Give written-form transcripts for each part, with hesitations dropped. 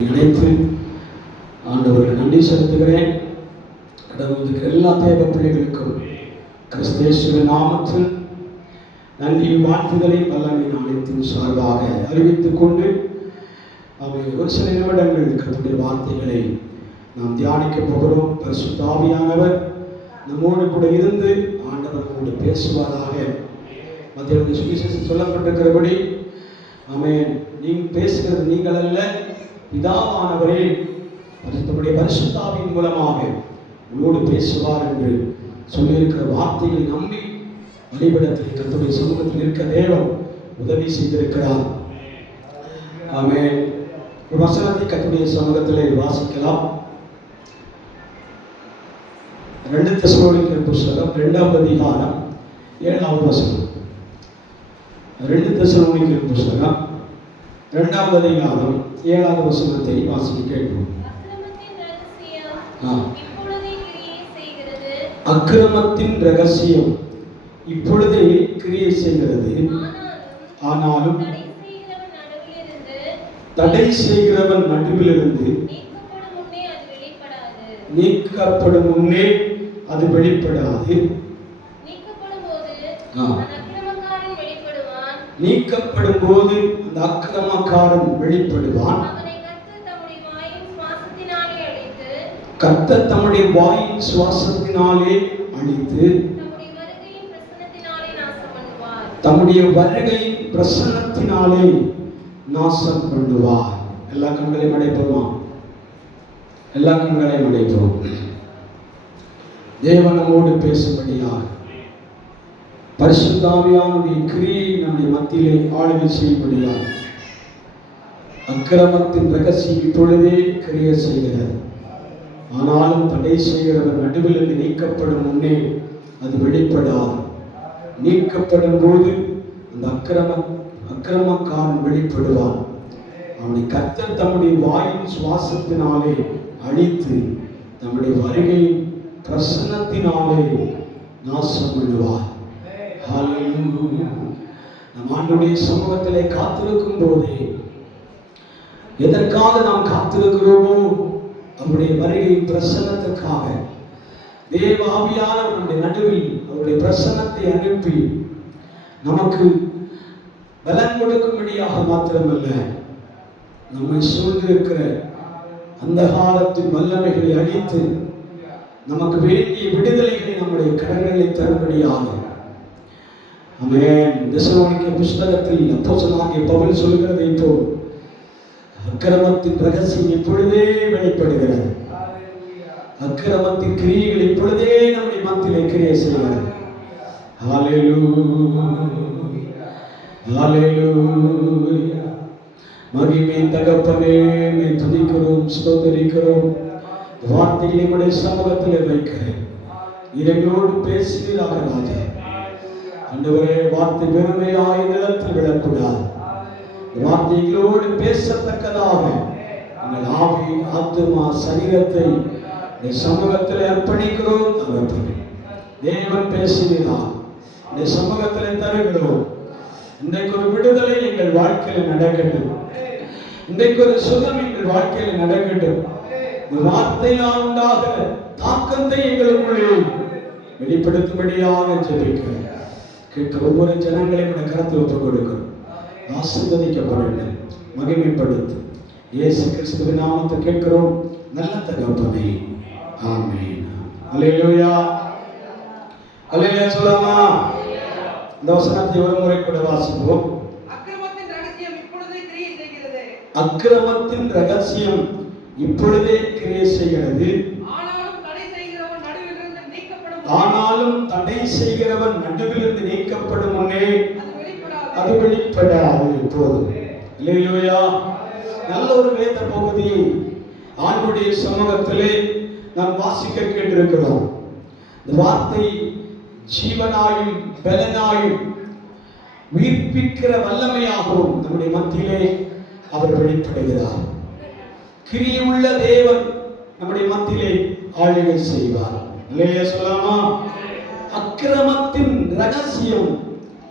நினைத்து ஆண்டவருக்கு நன்றி செலுத்துகிறேன். கடவுளுக்கு எல்லா தேவ பிள்ளைகளுக்கும் கிறிஸ்தேசுவின் நாமத்தில் நன்றி வாழ்த்துதலை வல்லமை நாணயத்தின் சார்பாக அறிவித்துக் கொண்டு ஒரு சில நிமிடங்கள் கர்த்தருடைய வார்த்தைகளை நாம் தியானிக்க போகிறோம். பரிசுத்த ஆவியானவர் நம்மோடு கூட இருந்து ஆண்டவர் கூட பேசுவாராக. மத்திய சுவிசேஷம் சொல்லப்பட்டிருக்கிறபடி ஆமென், நீங்கள் பேசுகிறது நீங்கள் அல்ல, பிதாவானவரே தம்முடைய பரிசுத்த ஆவியின் மூலமாக உங்களோடு பேசுவார் என்று சொல்லியிருக்கிற வார்த்தைகளை நம்பி வழிபடத்தில் கர்த்தருடைய சமூகத்தில் இருக்க தேவன் உதவி செய்திருக்கிறார். ஆமென். ஒரு வசனத்தை கர்த்தருடைய சமூகத்திலே வாசிக்கலாம். 2 தெசலோனிக்கேயர் புத்தகம் 2ஆம் அதிகாரம் 7ஆவது வசனம். 2 தெசலோனிக்கேயர் புத்தகம் 2ஆம் அதிகாரம் 7ஆவது வசனத்தை வாசிக்க கேட்போம். அக்கிரமத்தின் ரகசியம் இப்பொழுதே கிரியை செய்கிறது, ஆனாலும் தடை செய்கிறவன் நடுவிலிருந்து நீக்கப்படும் முன்னே அது வெளிப்படாது. நீக்கப்படும் போது அந்த அக்கிரமக்காரன் வெளிப்படுவான். கர்த்தர் தம்முடைய வாயின் சுவாசத்தினாலே அழித்து தம்முடைய வருகையின் பிரசன்னத்தினாலே நாசம் பண்ணுவார். எல்லா கண்களையும் அடைப்போமா? எல்லா கண்களையும் அடைப்போம். தேவன் நம்மோடு பேசும்படியாக பரிசுத்த ஆவியானவருடைய கிரியை நம்முடைய மத்தியிலே ஆளுகை செய்யும்படியாக அக்கிரமத்தின் ரகசியம் இப்பொழுதே கிரியை செய்கிறது, ஆனாலும் தடை செய்கிறவர் நடுவில் நீக்கப்படும் முன்னே அது வெளிப்படாது. நீக்கப்படும் போது அந்த அக்கிரமக்காரன் வெளிப்படுவான். அவனை கர்த்தர் தம்முடைய வாயின் சுவாசத்தினாலே அழித்து தம்முடைய வருகையின் பிரசன்னத்தினாலே நாசம் பண்ணுவார். நம் ஆண்டவருடைய சமூகத்திலே காத்திருக்கும் போதே எதற்காக நாம் காத்திருக்கிறோமோ அவருடைய வருகையின் பிரசன்னத்துக்காக தேவ ஆவியானவர் நம்முடைய நடுவில் அவருடைய பிரசன்னத்தை அனுப்பி நமக்கு பலன் கொடுக்கும்படியாக மாத்திரமல்ல, நம்மை சூழ்ந்திருக்கிற அந்த காலத்தின் வல்லமைகளை அழித்து நமக்கு வேண்டிய விடுதலைகளை நம்முடைய கடன்களை தரும்படியாக. ஆமென். தெசலோனிக்கேயர் புத்தகத்தில் அப்போஸ்தலனாகிய பவுல் சொல்கிறதை போல் அக்கிரமத்தின் ரகசியம் இப்பொழுதே வெளிப்படுகிறது. அக்கிரமத்தின் கிரியைகள் இப்பொழுதே நம்முடைய மத்தியிலே கிரியை செய்கிறது. ஹல்லேலூயா, ஹல்லேலூயா. மகிமை தகப்பனே, நீ துதிக்கிறோம், ஸ்தோத்திரிக்கிறோம். வார்த்தைகளை நம்முடைய சமூகத்திலே வைக்கிறேன். இறைவனோடு பேசுவீராக ராஜா. ஆண்டவரே, வார்த்தை வெறுமையாய் நிலத்தில் விழக்கூடாது. வார்த்தைகளோடு பேசத்தக்கதாக எங்கள் ஆவி, ஆத்துமா, சரீரத்தை சமூகத்தில் அர்ப்பணிக்கிறோம். தேவன் பேசுகிறார், இந்த சமூகத்தில் தருகிறோம். இன்றைக்கு ஒரு விடுதலை எங்கள் வாழ்க்கையில் நடக்கட்டும். இன்றைக்கு ஒரு சுகம் எங்கள் வாழ்க்கையில் நடக்கட்டும். இந்த வார்த்தையால் உண்டாகிற தாக்கத்தை எங்களுக்குள்ளே வெளிப்படுத்தும்படியாக ஜெபிக்கிறேன். கேட்கிற ஒவ்வொரு ஜனங்களையும் கருத்து ஒப்புக் கொடுக்கிறோம். ஆசீர்வதிக்கப்படட்டும், மகிமைப்படுத்தும். இயேசு கிறிஸ்துவின் நாமத்தில் கேட்கிறோம் நல்ல தகப்பனே, ஆமென். அல்லேலூயா, அல்லேலூயா சொல்லாமா? இந்த வசனத்தை ஒரு முறை கூட வாசிப்போம். அக்கிரமத்தின் ரகசியம் இப்பொழுதே கிரியை செய்கிறது, அக்கிரமத்தின் ரகசியம் இப்பொழுதே கிரியை செய்கிறது, ஆனாலும் தடை செய்கிறவன் நடுவிலிருந்து நீக்கப்படும் முன்னே அது வெளிப்படாது. இப்போது அல்லேலூயா, நல்ல ஒரு வேத பகுதி ஆண்டவருடைய சமூகத்திலே நாம் வாசிக்க கேட்டிருக்கிறோம். இந்த வார்த்தை ஜீவனாயும் பலனாயும் உயிர்ப்பிக்கிற வல்லமையாகவும் நம்முடைய மத்தியிலே அவர் வெளிப்படுகிறார். கிரியுள்ள தேவன் நம்முடைய மத்தியிலே ஆளுகை செய்வார். அல்லேலூயா சொல்லாமா? அக்கிரமத்தின் ரகசியம்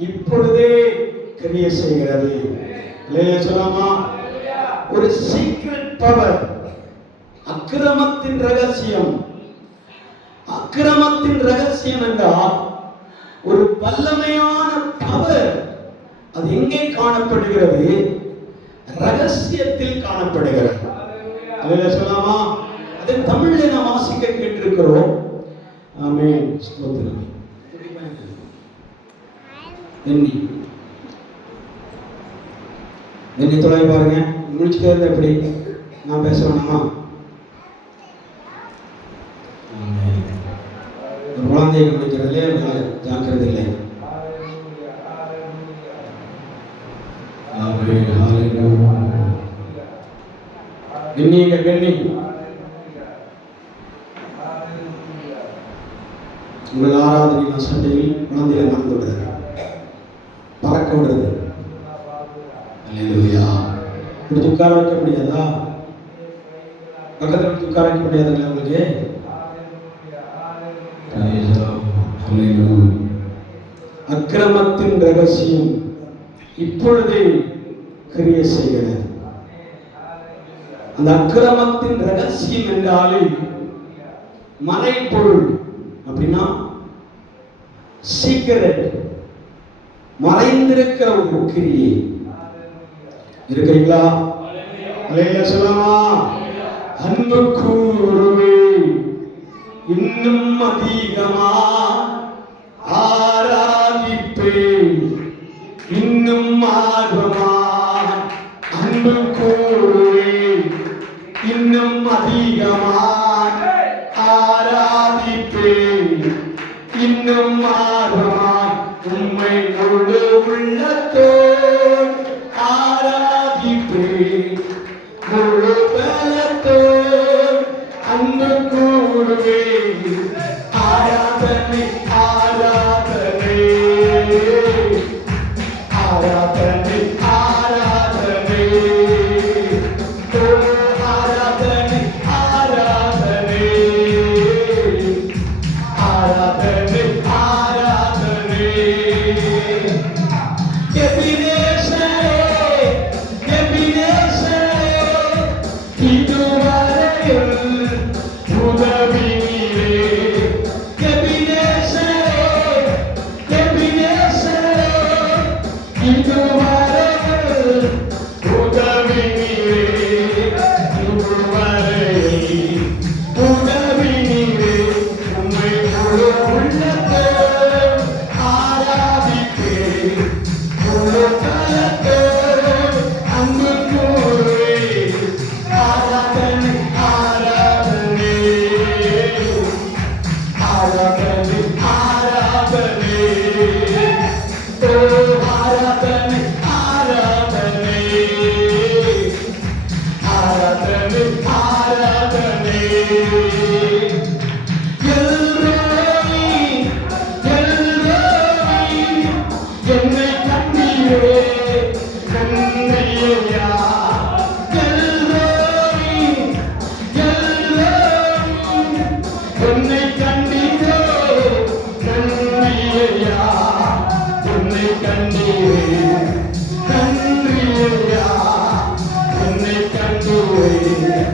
இப்பொழுதே கிரியை செய்கிறது. அல்லேலூயா சொல்லாமா? ஒரு சீக்ரெட் பவர். அக்கிரமத்தின் ரகசியம். அக்கிரமத்தின் ரகசியம் என்றால் ஒரு வல்லமையான பவர். அது எங்கே காணப்படுகிறது? ரகசியத்தில் காணப்படுகிறது. அதுல சொல்லாமா? அதை தமிழ்ல நாம் வாசிக்க கேட்டிருக்கிறோம். ஆமென். ஸ்தோத்திரம். என்னை தொலை பாருங்க. முடிச்சுட்டே இருந்தா எப்படி? நான் பேச வேணாமா? ஒரு குழந்தையை கவனிக்கிறதுலே ஜாக்கிரதை இல்லை. பெண்ணிங்க பெண்ணி உங்கள் ஆராதனை சண்டையில் குழந்தைகள் நடந்து விடுறது, பறக்க விடுறது. இப்படி உட்கார வைக்க முடியாதா? பக்கத்தில் உட்கார வைக்க முடியாதுல்ல உங்களுக்கு? அக்கிரமத்தின் ரகசியம் இப்பொழுதே கிரியை செய்கிறது. அந்த அக்கிரமத்தின் ரகசியம் என்றாலே மறைபொருள். அப்படின்னா சீக்கிரட், மறைந்திருக்கிற ஒரு கிரியை. இருக்கிறீங்களா? அல்லேலூயா சொல்லலாமா? அன்பு கூறுவே இன்னும் அதிகமா ஆராதிப்பே இன்னும் ஆர்வமா. அன்பு கூறுவே இன்னும் அதிகமா ஆராதிப்பே இன்னும் ஆர்வமா. உம்மை முழு உள்ளத்தோடு ஆராதிப்பே முழு பலத்தோடு அன்பு கூறுவே. ஆராதனை ஆராதனை ஆராதனை ஆராதனை ஆராதனை ஆராதனை ஆராதனை ஆராதனை. எபினேசரே எபினேசரே இதுவரையில் உதவி நீரே. எபினேசரே எபினேசரே இதுவரையில் உதவி நீரே. இதுவரை உதவி நீரே. உம்மை முழு உள்ளத்தோடு ஆராதிப்பே முழு பலத்தோடு அன்பு கூறுவே. ஆராதனை ஆராதனை ஆராதனை ஆராதனை ஓ ஆராதனை ஆராதனை ஆராதனை ஆராதனை. எல்லோரி எல்லோரி என்னை கண்டீரே நன்றியா. எல்லோரி எல்லோரி என்னை கண்டீரே நன்றியா. என்னை கண்டீரே நன்றியா. என்னை கண்டீரே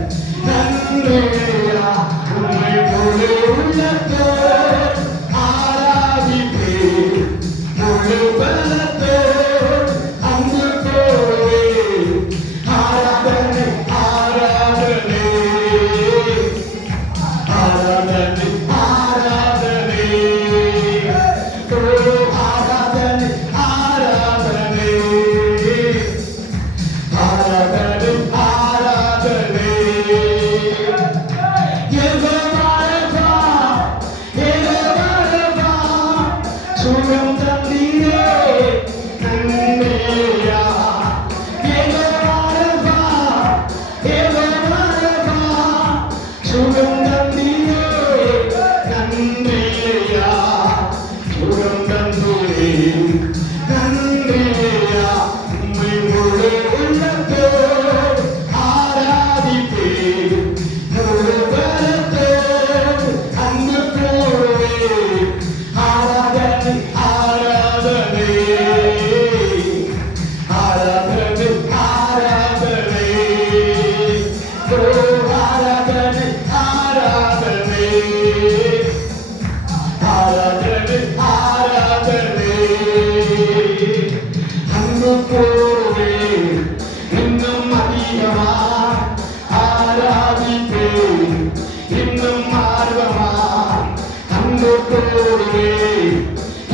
கூறுவேன்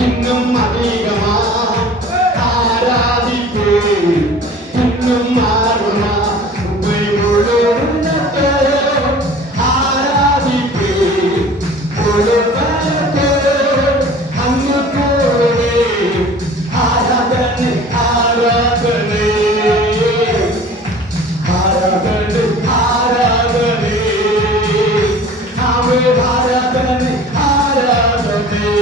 இன்னும் அதிகமா ஆராதிப்பேன் இன்னும் ஆர்வமா உம்மை முழு உள்ளத்தோடு ஆராதிப்பேன் முழு பலத்தோடு அங்கு கூறுவேன் ஆராதனை ஆராதனை ஆராதனை ஆராதனை ஆமென் ஆராதனை ஆராதனை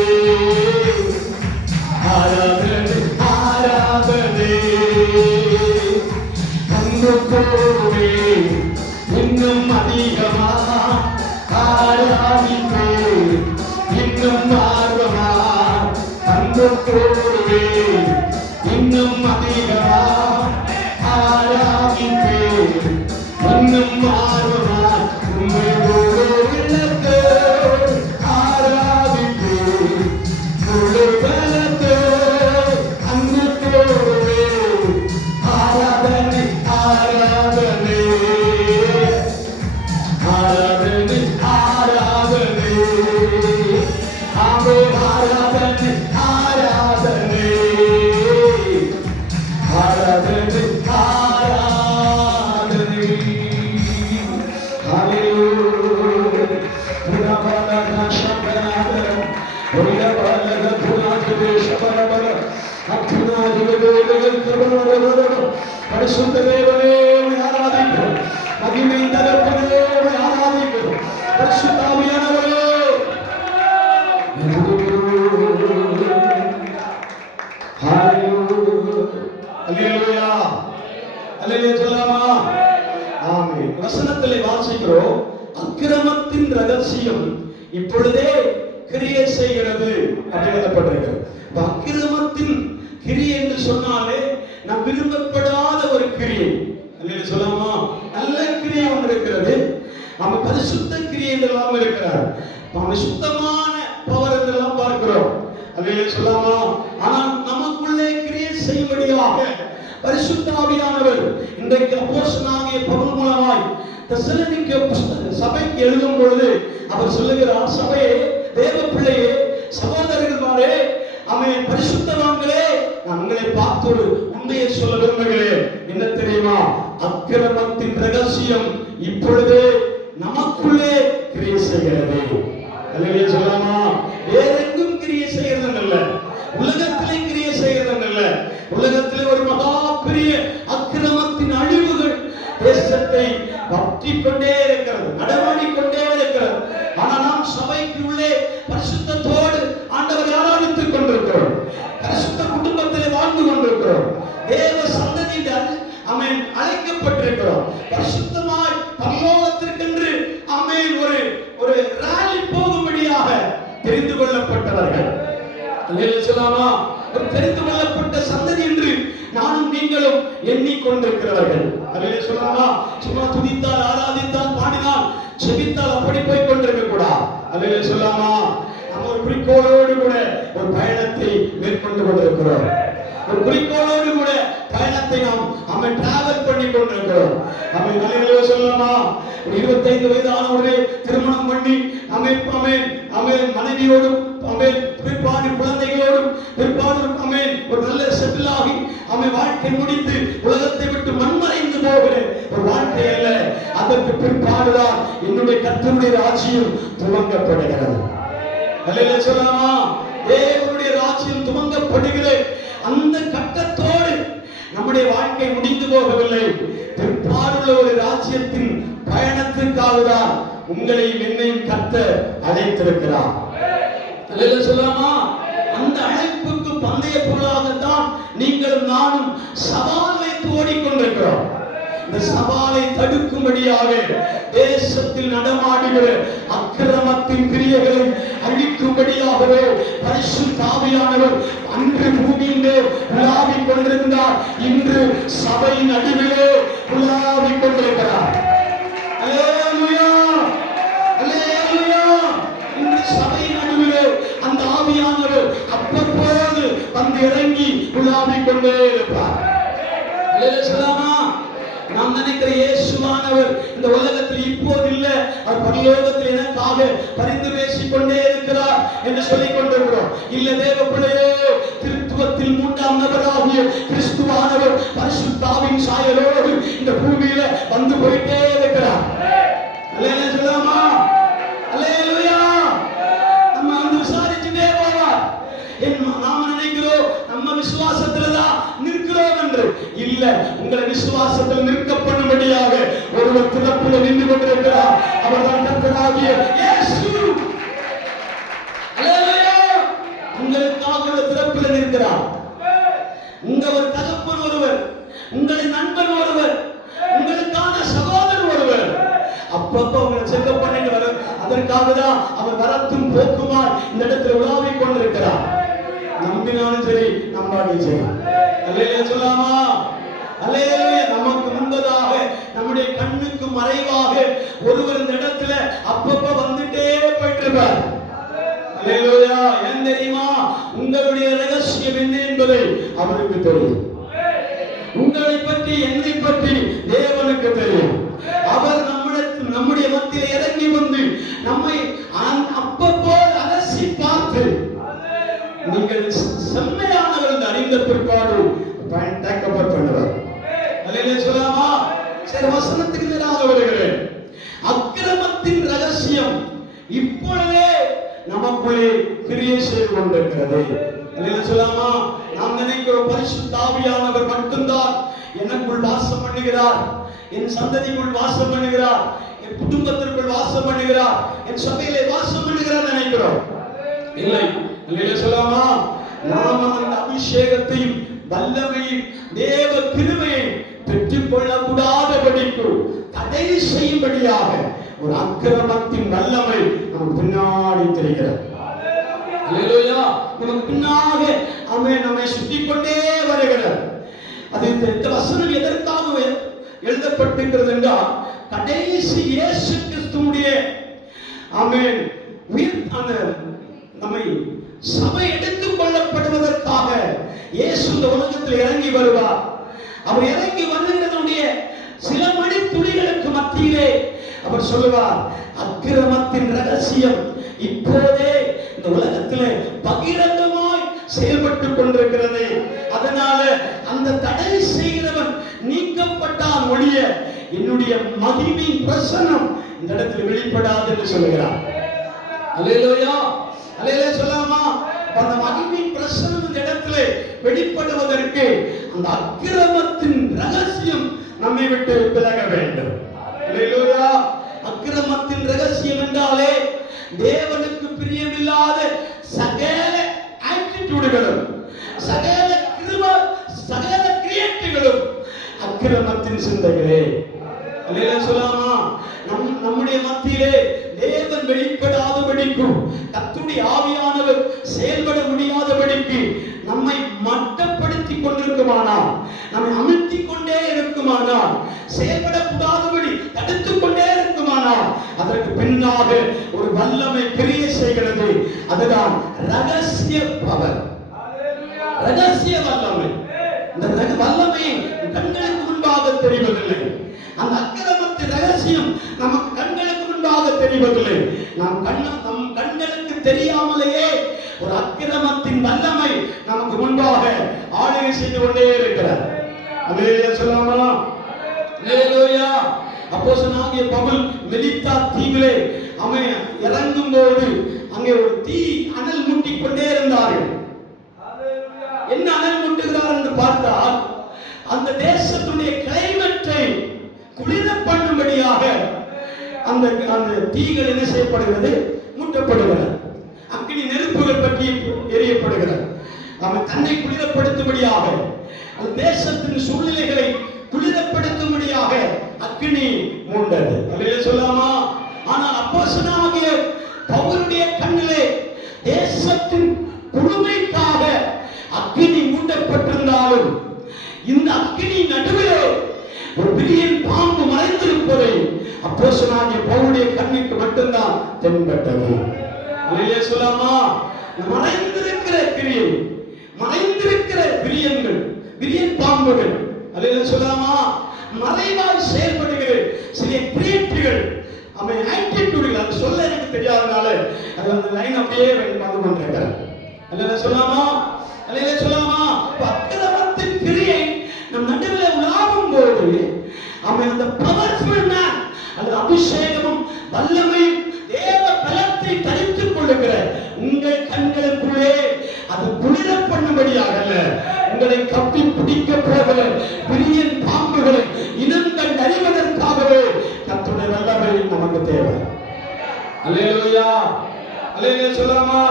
ஆராதனை ஆராதனை அங்கு கூறுவேன் இன்னும் அதிகமா ஆராதிப்பேன் இன்னும் ஆர்வமா அங்கு கூறுவேன் இன்னும் அதிகமா ஆராதிப்பேன் இன்னும் ஆர்வமா உம்மை முழு உள்ளத்தோடு ஆராதிப்பேன் முழு பலத்தோடு அங்கு கூறுவேன் ஆராதனை ஆராதனை ஆராதனை ஆராதனை ஆமென் ஆராதனை ஆராதனை ஆராதனை ஆராதனை ஹalleluya புனபலக சபரபர புனபலக புனாதிவே சபரபர அத்துனாதிவே கபரபர பரிசுத்த தேவனே ஆராதிக்கிறோம் மகிமை தகப்பனே ஆராதிக்கிறோம் பரிசுத்த ஆவியானவரே ஹalleluya ஹalleluya சொல்லலாமா ஆமென் வசனத்திலே வாசிக்கிறோம் அக்கிரமத்தின் ரகசியம் இப்பொழுதே கிரியை செய்கிறது அப்படி எழுதப்பட்டிருக்கிறது அக்கிரமத்தின் கிரியை என்று சொன்னாலே நாம் விரும்பப்படாத ஒரு கிரியை அல்லேலூயா சொல்லலாமா நல்ல கிரியை ஒன்று இருக்கிறது நம்ம பரிசுத்த கிரியை என்றெல்லாம் இருக்கிறார் நம்ம சுத்தமான பவர் என்றெல்லாம் பார்க்கிறோம் அல்லேலூயா சொல்லலாமா ஆனால் நமக்குள்ளே கிரியை செய்யும்படியாக பரிசுத்த ஆவியானவர் இன்றைக்கு அப்போஸ்தலனாகிய பவுல் மூலமாய் தெசலோனிக்கே சபைக்கு எழுதும் பொழுது அவர் சொல்லுகிறார் சபையே தேவ பிள்ளையே சகோதரர்களே ஆமென் பரிசுத்தவான்களே நான் உங்களை பார்த்து ஒரு உண்மையை சொல்ல விரும்புகிறேன் என்ன தெரியுமா அக்கிரமத்தின் ரகசியம் இப்பொழுதே நமக்குள்ளே கிரியை செய்கிறது அல்லேலூயா சொல்லலாமா வேறெங்கும் கிரியை செய்கிறது அல்ல உலகத்திலே கிரியை செய்கிறது அல்ல உலகத்திலே ஒரு மகா பெரிய அக்கிரமத்தின் அழிவுகள் தேசத்தை வற்றிக் கொண்டே இருக்கிறது நடமாடிக்கொண்டே இருக்கிறது ஆனால் நாம் சபைக்கு உள்ளே பரிசுத்தத்தோடு ஆண்டவரை ஆராதித்துக் கொண்டிருக்கிறோம் பரிசுத்த குடும்பத்திலே வாழ்ந்து கொண்டிருக்கிறோம் தேவ சந்ததியில் ஆமென் அழைக்கப்பட்டிருக்கிறோம் பரிசுத்தமாய் பரலோகத்திற்கென்று ஆமென் ஒரு ராலி போகும்படியாக தெரிந்து கொள்ளப்பட்டவர்கள் அல்லேலூயா சொல்லலாமா ஒரு தெரிந்து கொள்ளப்பட்ட சந்ததி என்று நானும் நீங்களும் எண்ணிக்கொண்டிருக்கிறவர்கள் அல்லேலூயா சொல்லலாமா சும்மா துதித்தால் ஆராதித்தால் பாடினால் ஜெபித்தால் அப்படி போய் கொண்டிருக்க கூடாது அல்லேலூயா சொல்லலாமா நம்ம ஒரு குறிக்கோளோடு கூட ஒரு பயணத்தை மேற்கொண்டு கொண்டிருக்கிறோம் ஒரு குறிக்கோளோடு கூட பயணத்தை நாம் டிராவல் பண்ணி கொண்டிருக்கிறோம் அல்லேலூயா சொல்லலாமா 25 வயதானவர்களே திருமணம் பண்ணி மனைவியோடும் பிற்பாடு குழந்தைகளோடும் பிற்பாடு ஒரு நல்ல செட்டில் ஆகி வாழ்க்கை முடித்து உலகத்தை விட்டு மண்மறைந்து போகிற ஒரு வாழ்க்கை அல்ல அதற்கு பிற்பாடுதான் என்னுடைய கர்த்தருடைய ராஜ்யம் துவங்கப்படுகிறது அல்லேலூயா சொல்லலாமா தேவனுடைய ராஜ்யம் துவங்கப்படுகிற அந்த கட்டத்தோடு நம்முடைய வாழ்க்கை முடிந்து போகவில்லை பிற்பாடுள்ள ஒரு ராஜ்யத்தின் பயணத்திற்காக தான் உங்களையும் என்னையும் கர்த்தர் அழைத்திருக்கிறார் அல்லேலூயா சொல்லலாமா அந்த அழைப்புக்கு பந்தய பொருளாகத்தான் நீங்களும் நானும் சவால் வைத்து ஓடிக்கொண்டிருக்கிறோம் இந்த சவாலை தடுக்கும்படியாக தேசத்தில் நடமாடுகிற அக்கிரமத்தின் கிரியைகளை அழிக்கும்படியாகவே பரிசுத்த ஆவியானவர் அன்று பூமியிலே உலாவிக் கொண்டிருந்தார் இன்று சபை நடுவிலே உலாவிக் கொண்டிருக்கிறார் அல்லேலூயா அல்லேலூயா இன்று சபை நடுவிலே அந்த ஆவியானவர் அப்பப்போது வந்து இறங்கி உலாவிக் கொண்டே இருப்பார் அல்லேலூயா சொல்லலாமா நாம் நினைக்கிற இயேசுவானவர் இந்த உலகத்தில் இப்போது இல்ல அவர் பரலோகத்தில் எனக்காக பரிந்து பேசிக் கொண்டே இருக்கிறார் என்று சொல்லிக் கொண்டிருக்கிறோம். இல்ல தேவ பிள்ளையே, திருத்துவத்தில் மூன்றாம் நபராகிய கிறிஸ்துவானவர் பரிசுத்தாவின் சாயலோடு இந்த பூமியில வந்து போயிட்டே இருக்கிறார். அல்லேலூயா சொல்லாமா? அல்லேலூயா. நம்ம வந்து விசாரிச்சுட்டே போவார். நாம நினைக்கிறோம் நம்ம விசுவாசத்துலதான் நிற்கிறோம் என்று. இல்ல, உங்களை விசுவாசத்தில் நிற்க பண்ணும்படியாக ஒருவர் திறப்புல நின்று கொண்டிருக்கிறார். அவர்தான் கர்த்தராகிய இயேசு. அல்லேலூயா. உங்களுக்காக திறப்புல நிற்கிறார். உங்க ஒரு தகப்பன் ஒருவர், உங்களின் நண்பன் ஒருவர், உங்களுக்கான சகோதரர் ஒருவர் அப்பப்போ உங்களை செக்கப் பண்ணிட்டு வர, அதற்காக தான் அவர் வரத்தும் போக்குமாய் இந்த இடத்துல உலாவிக் கொண்டிருக்கிறார். நம்பினாலும் சரி, நம்பாலும் சரி. அல்லேலூயா சொல்லாமா? அல்லேலூயா. நமக்கு முன்பதாக, நம்முடைய கண்ணுக்கு மறைவாக ஒருவர் இந்த இடத்துல அப்பப்ப வந்துட்டே போயிட்டு இருப்பார். அல்லேலூயா. ஏன் தெரியுமா? உங்களுடைய ரகசியம் என்ன என்பதை அவருக்கு தெரியும். உங்களை பற்றி, என்னை பற்றி தேவனுக்கு தெரியும். அவர் நம்முடைய மத்தியில் இறங்கி வந்து நம்மை அப்பப்போ அலசி பார்த்து, நீங்கள் செம்மையானவர்கள் அறிந்த பிற்பாடு டேக்கப் பண்ணுவார். அல்லேலூயா சொல்லாமா? சரி, வசனத்துக்கு நேராக வருகிறேன். அக்கிரமத்தின் ரகசியம் இப்பொழுதே நமக்குள்ளே கிரியை செய்து கொண்டிருக்கிறது. அல்லேலூயா சொல்லாமா? நாம் நினைக்கிறோம் பரிசுத்த ஆவியானவர் மட்டும்தான் எனக்குள் வாசம் பண்ணுகிறார், என் சந்ததிக்குள் வாசம் பண்ணுகிறார், என் குடும்பத்திற்குள் வாசம் பண்ணுகிறார், என் சபையிலே வாசம் பண்ணுகிறார் நினைக்கிறோம். இல்லை. அல்லேலூயா சொல்லாமா? நாம் அந்த அபிஷேகத்தையும் வல்லமையும் தேவ கிருபையை பெற்றுக் கொள்ளக்கூடாதபடிக்கு தடை செய்யும்படியாக ஒரு அக்கிரமத்தின் வல்லமை நமக்கு பின்னாடி தெரிகிறது. அல்லேலூயா. நமக்கு பின்னாக நம்மை சுற்றிக் கொண்டே வருகிறது. அது இந்த வசனம் எதற்காக எழுதப்பட்டிருக்கிறது என்றால், கடைசி இயேசு கிறிஸ்துவுடைய ஆமென் நம்மை சபை எடுத்துக் கொள்ளப்படுவதற்காக இயேசு இந்த உலகத்தில் இறங்கி வருவார். அவர் இறங்கி வருகிறதுடைய சில மணி துளிகளுக்கு மத்தியிலே அவர் சொல்லுவார், அக்கிரமத்தின் ரகசியம் இப்போதே இந்த உலகத்திலே பகிரங்கமாய் செயல்பட்டுக் கொண்டிருக்கிறது. அதனால அந்த தடை செய்கிறவன் நீக்கப்பட்டால் ஒழிய என்னுடைய மகிமையின் பிரசன்னம் இந்த இடத்தில் வெளிப்படாது என்று சொல்லுகிறார். அல்லேலூயா. அல்லேலூயா சொல்லாமா? அந்த மகிமையின் பிரசன்னம் இந்த இடத்துல வெளிப்படுவதற்கு அந்த அக்கிரமத்தின் ரகசியம் நம்மை விட்டு விலக வேண்டும். அல்லேலூயா. அக்கிரமத்தின் ரகசியம் என்றாலே தேவனுக்கு பிரியமில்லாத சகல ஆட்டிட்யூடுகளும், சகல கிரியேட்டுகளும் அக்கிரமத்தின் சிந்தைகளே. அல்லேலூயா சொல்லாமா? நம்முடைய மத்தியிலே தேவன் வெளிப்படாதபடிக்கு, கர்த்தருடைய ஆவியானவர் செயல்பட முடியாதபடிக்கு நம்மை மட்டப்படுத்திக் கொண்டிருக்குமானால், நம்மை அமிழ்த்திக் கொண்டே இருக்குமானால், செயல்படக்கூடாதபடி தடுத்துக் கொண்டே இருக்குமானால், அதற்கு பின்னாக ஒரு வல்லமை கிரியை செய்கிறது. அதுதான் ரகசிய பவர், ரகசிய வல்லமை. இந்த வல்லமை கண்களுக்கு முன்பாக தெரிவதில்லை. அந்த அக்கிரமத்தின் ரகசியம் நமக்கு கண்களுக்கு முன்பாக தெரிவதில்லை. நம் கண்களுக்கு தெரியாமலேயே ஒரு அக்கிரமத்தின் வல்லமை நமக்கு முன்பாக ஆளுகை செய்து கொண்டே இருக்கிறார். அல்லேலூயா சொல்லாமா? அல்லேலூயா. அப்போஸ்தலனாகிய பவுல் மெலித்தா தீவிலே அவன் இறங்கும் போது அங்கே ஒரு தீ அனல் மூட்டிக் கொண்டே இருந்தார்கள். என்ன அனல் மூட்டுகிறார் என்று பார்த்தால், அந்த தேசத்துடைய கிளைமேட்டை குளிர பண்ணும்படியாக அந்த தீகள் என்ன செய்யப்படுகிறது? மூட்டப்படுகிறது. அக்கினி நெருப்புகள் பற்றி எரியப்படுகிறது. அவன் தன்னை குளிரப்படுத்தும்படியாக, அந்த தேசத்தின் சூழ்நிலைகளை குளிரப்படுத்தும்படியாக அக்கினி மூண்டது. அல்லேலூயா சொல்லாமா? ஆனால் அப்போஸ்தலனாகிய பவுலுடைய கண்ணிலே தேசத்தின் குளுமைக்காக அக்கினி மூண்டப்பட்டிருந்தாலும், இந்த அக்கினி நடுவிலே ஒரு பெரிய பாம்பு மறைந்திருப்பதை அப்போஸ்தலனாகிய பவுலுடைய கண்ணுக்கு மட்டும்தான் தென்பட்டது. அல்லேலூயா சொல்லாமா? மறைந்திருக்கிற கிரியை, மறைந்திருக்கிற விரியன்கள், விரியன் பாம்புகள், அல்லேலூயா சொல்லாமா? மறைவாய் செயல்படுகிற சில கிரியேட்டுகள், அவன் ஆட்டிட்யூடுகள், அது சொல்ல எனக்கு தெரியாதனால அது அந்த லைன் அப்படியே வந்து கொண்டிருக்கிறார். அல்லேலூயா சொல்லாமா, அல்லேலூயா சொல்லாமா. அக்கிரமத்தின் கிரியை நம் நடுவில் உலாவும் போது அவன் அந்த பவர்ஃபுல் மேன் அல்லது அபிஷேகமும் வல்லமையும் தேவ பலத்தை தரித்துக் கொள்ளுகிற உங்கள் கண்களுக்குள்ளே அது குளிர பண்ணும்படியாக அல்ல, உங்களை கப்பி பிடிக்க போகிற பிரியன் பாம்புகளை இனங்கள் அறிவதற்காகவே கர்த்தருடைய வல்லமை நமக்கு தேவை. அல்லேலூயா, அல்லேலூயா சொல்லாமா.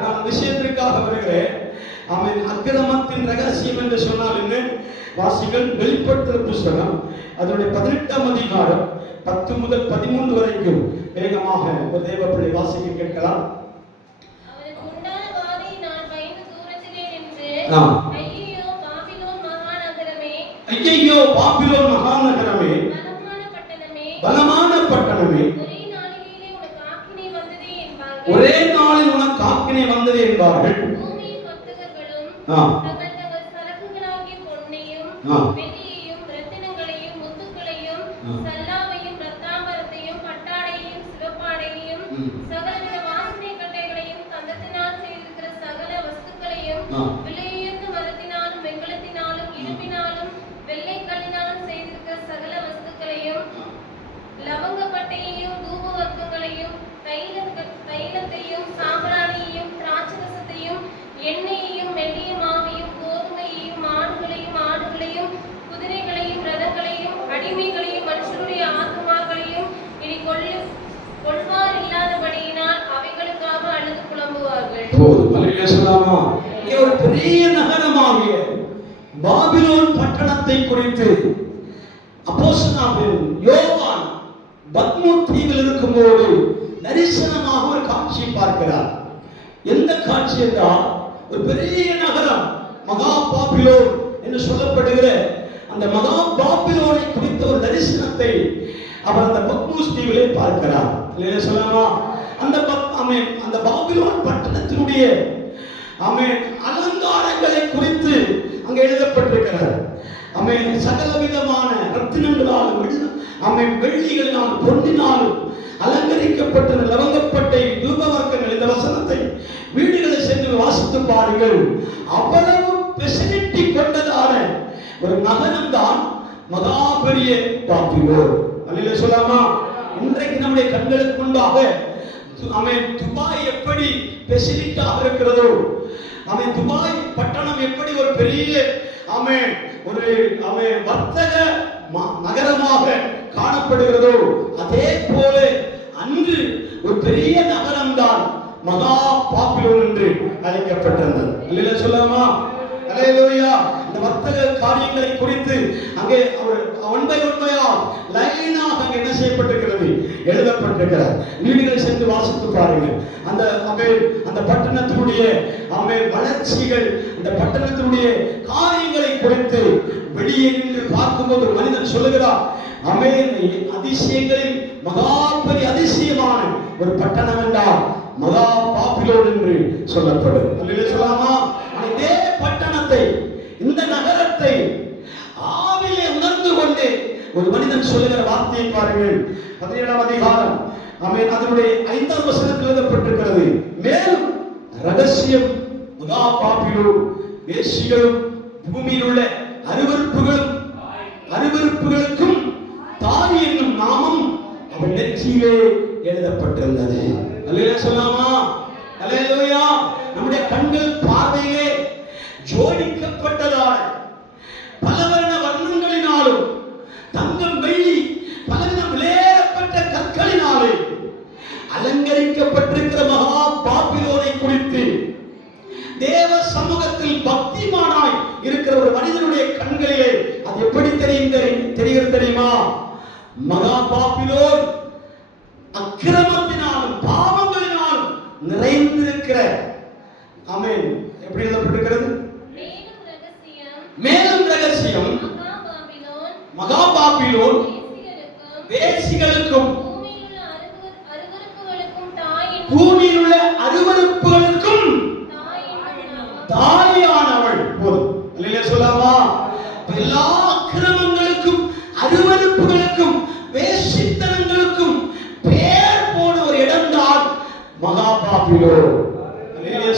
நான் விஷயத்திற்காக வருகிறேன். அவன் அக்கிரமத்தின் ரகசியம் என்று சொன்னால் என்ன? வாசிகள் வெளிப்படுத்தும் புத்தகம் அதனுடைய 18ஆம் அதிகாரம் 10 முதல் 13 வரைக்கும் வேகமாக ஒரு தேவ பிள்ளை வாசிக்க கேட்கலாம். ஐயோ பாபிலோன் மகாநகரமே, பலமான பட்டணமே, ஒரே நாளில் உனக்கு ஆக்கினை வந்தது என்பார்கள். லவங்கப்பட்டையையும் தூபவர்க்கங்களையும் தைலத்தையும் சாம்பிராணியையும் திராட்சரசத்தையும் எண்ணெயையும் மெல்லிய மாவையும் கோதுமையையும் ஆடுகளையும் குதிரைகளையும் ரதங்களையும் அடிமைகளையும் மனுஷருடைய ஆத்மாக்களையும் இனி கொள்வார் இல்லாதபடியினால் அவைகளுக்காக அழுது புலம்புவார்கள். ஒரு பெரிய நகரமாகிய பாபிலோன் பட்டணத்தை குறித்து அப்போஸ்தலனாகிய யோவான் பத்மோஸ் தீவில் இருக்கும்போது தரிசனமாக ஒரு காட்சியை பார்க்கிறார். எந்த காட்சி என்றால், ஒரு பெரிய நகரம் மகா பாபிலோன் என்று சொல்லப்படுகிற அந்த மகா பாபிலோனை குறித்த ஒரு தரிசனத்தை அவர் அந்த பத்மோஸ் தீவிலே பார்க்கிறார். இல்லையா சொல்லலாமா? அந்த பாபிலோன் பட்டணத்தினுடைய அலங்காரங்களை குறித்து அங்கே எழுதப்பட்டிருக்கிறார். சகல விதமான ரத்தினங்களாலும் வெள்ளிகளினாலும் பொன்னினாலும் அலங்கரிக்கப்பட்ட லவங்கப்பட்டை தூபவர்க்கங்கள், இந்த வசனத்தை வீடுகளை சென்று வாசித்து பாருங்கள். அவ்வளவு பெசிலிட்டி கொண்டதான ஒரு நகரம் தான் மகா பெரிய பாபிலோன். அல்லேலூயா சொல்லாமா. இன்றைக்கு நம்முடைய கண்களுக்கு முன்பாக துபாய் எப்படி பெசிலிட்டாக இருக்கிறதோ, துபாய் பட்டணம் எப்படி ஒரு பெரிய ஒரு வர்த்தக நகரமாக காணப்படுகிறதோ, அதே போல அன்று ஒரு பெரிய நகரம் தான் மகா பாபிலோன் என்று அழைக்கப்பட்டிருந்தது. அல்லேலூயா சொல்லாமா. அல்லேலூயா. இந்த வர்த்தக காரியங்களை குறித்து அங்கே ஒன்பையா லைனாக அங்கே என்ன செய்யப்பட்டிருக்கிறது, எழுதப்பட்டிருக்கிறது. வீடுகளை சென்று வாசித்து பாருங்கள். அந்த பட்டணத்தினுடைய வளர்ச்சிகள், அந்த பட்டணத்தினுடைய காரியங்களை குறித்து வெளியே நின்று பார்க்கும்போது ஒரு மனிதன் சொல்லுகிறார், அதிசயங்களில் மகா பெரிய அதிசயமான ஒரு பட்டணம் என்றால் மகா பாபிலோன் என்று சொல்லப்படும். அல்லேலூயா சொல்லாமா. இதே பட்டணத்தை, இந்த நகரத்தை ஆவிலே உணர்ந்து கொண்டு ஒரு மனிதன் சொல்லுகிற வார்த்தையை பாருங்கள். 17ஆம் அதிகாரம் அதனுடைய 5ஆம் வசனத்தில் எழுதப்பட்டிருக்கிறது. மேலும் ரகசியம் மகா பாபிலோன் வேசிகளும் பூமியில் உள்ள அருவருப்புகளுக்கும் தாய் என்னும் நாமம் அவள் நெற்றியிலே எழுதப்பட்டிருந்தது. அல்லேலூயா சொல்லாமா. அல்லேலூயா. நம்முடைய கண்கள் பார்வையிலே ஜோடிக்கப்பட்டதால் பலவர்ண வர்ணங்களினாலும் தங்கம் வெள்ளி பலவித விலையேறப்பட்ட கற்களினாலே அலங்கரிக்கப்பட்டிருக்கிற மகா பாபிலோனை குறித்து தேவ சமூகத்தில் பக்திமானாய் இருக்கிற ஒரு மனிதனுடைய கண்களிலே அது எப்படி தெரிகிறது தெரியுமா? மகா பாபிலோன் அக்கிரமத்தினாலும் பாவங்களினாலும் நிறைந்திருக்கிற எப்படி எழுதப்பட்டிருக்கிறது? மேலும் ரகசியம் மகா பாபிலோன் வேசிகளுக்கும் பூமியில் உள்ள அருவருப்புகளுக்கும் தாயானவள். போதும். அல்லேலூயா சொல்லாமா. எல்லா அக்கிரமங்களுக்கும் அருவருப்புகளுக்கும் வேசித்தனங்களுக்கும் பேர் போன ஒரு இடம் தான் மகா பாபிலோன்.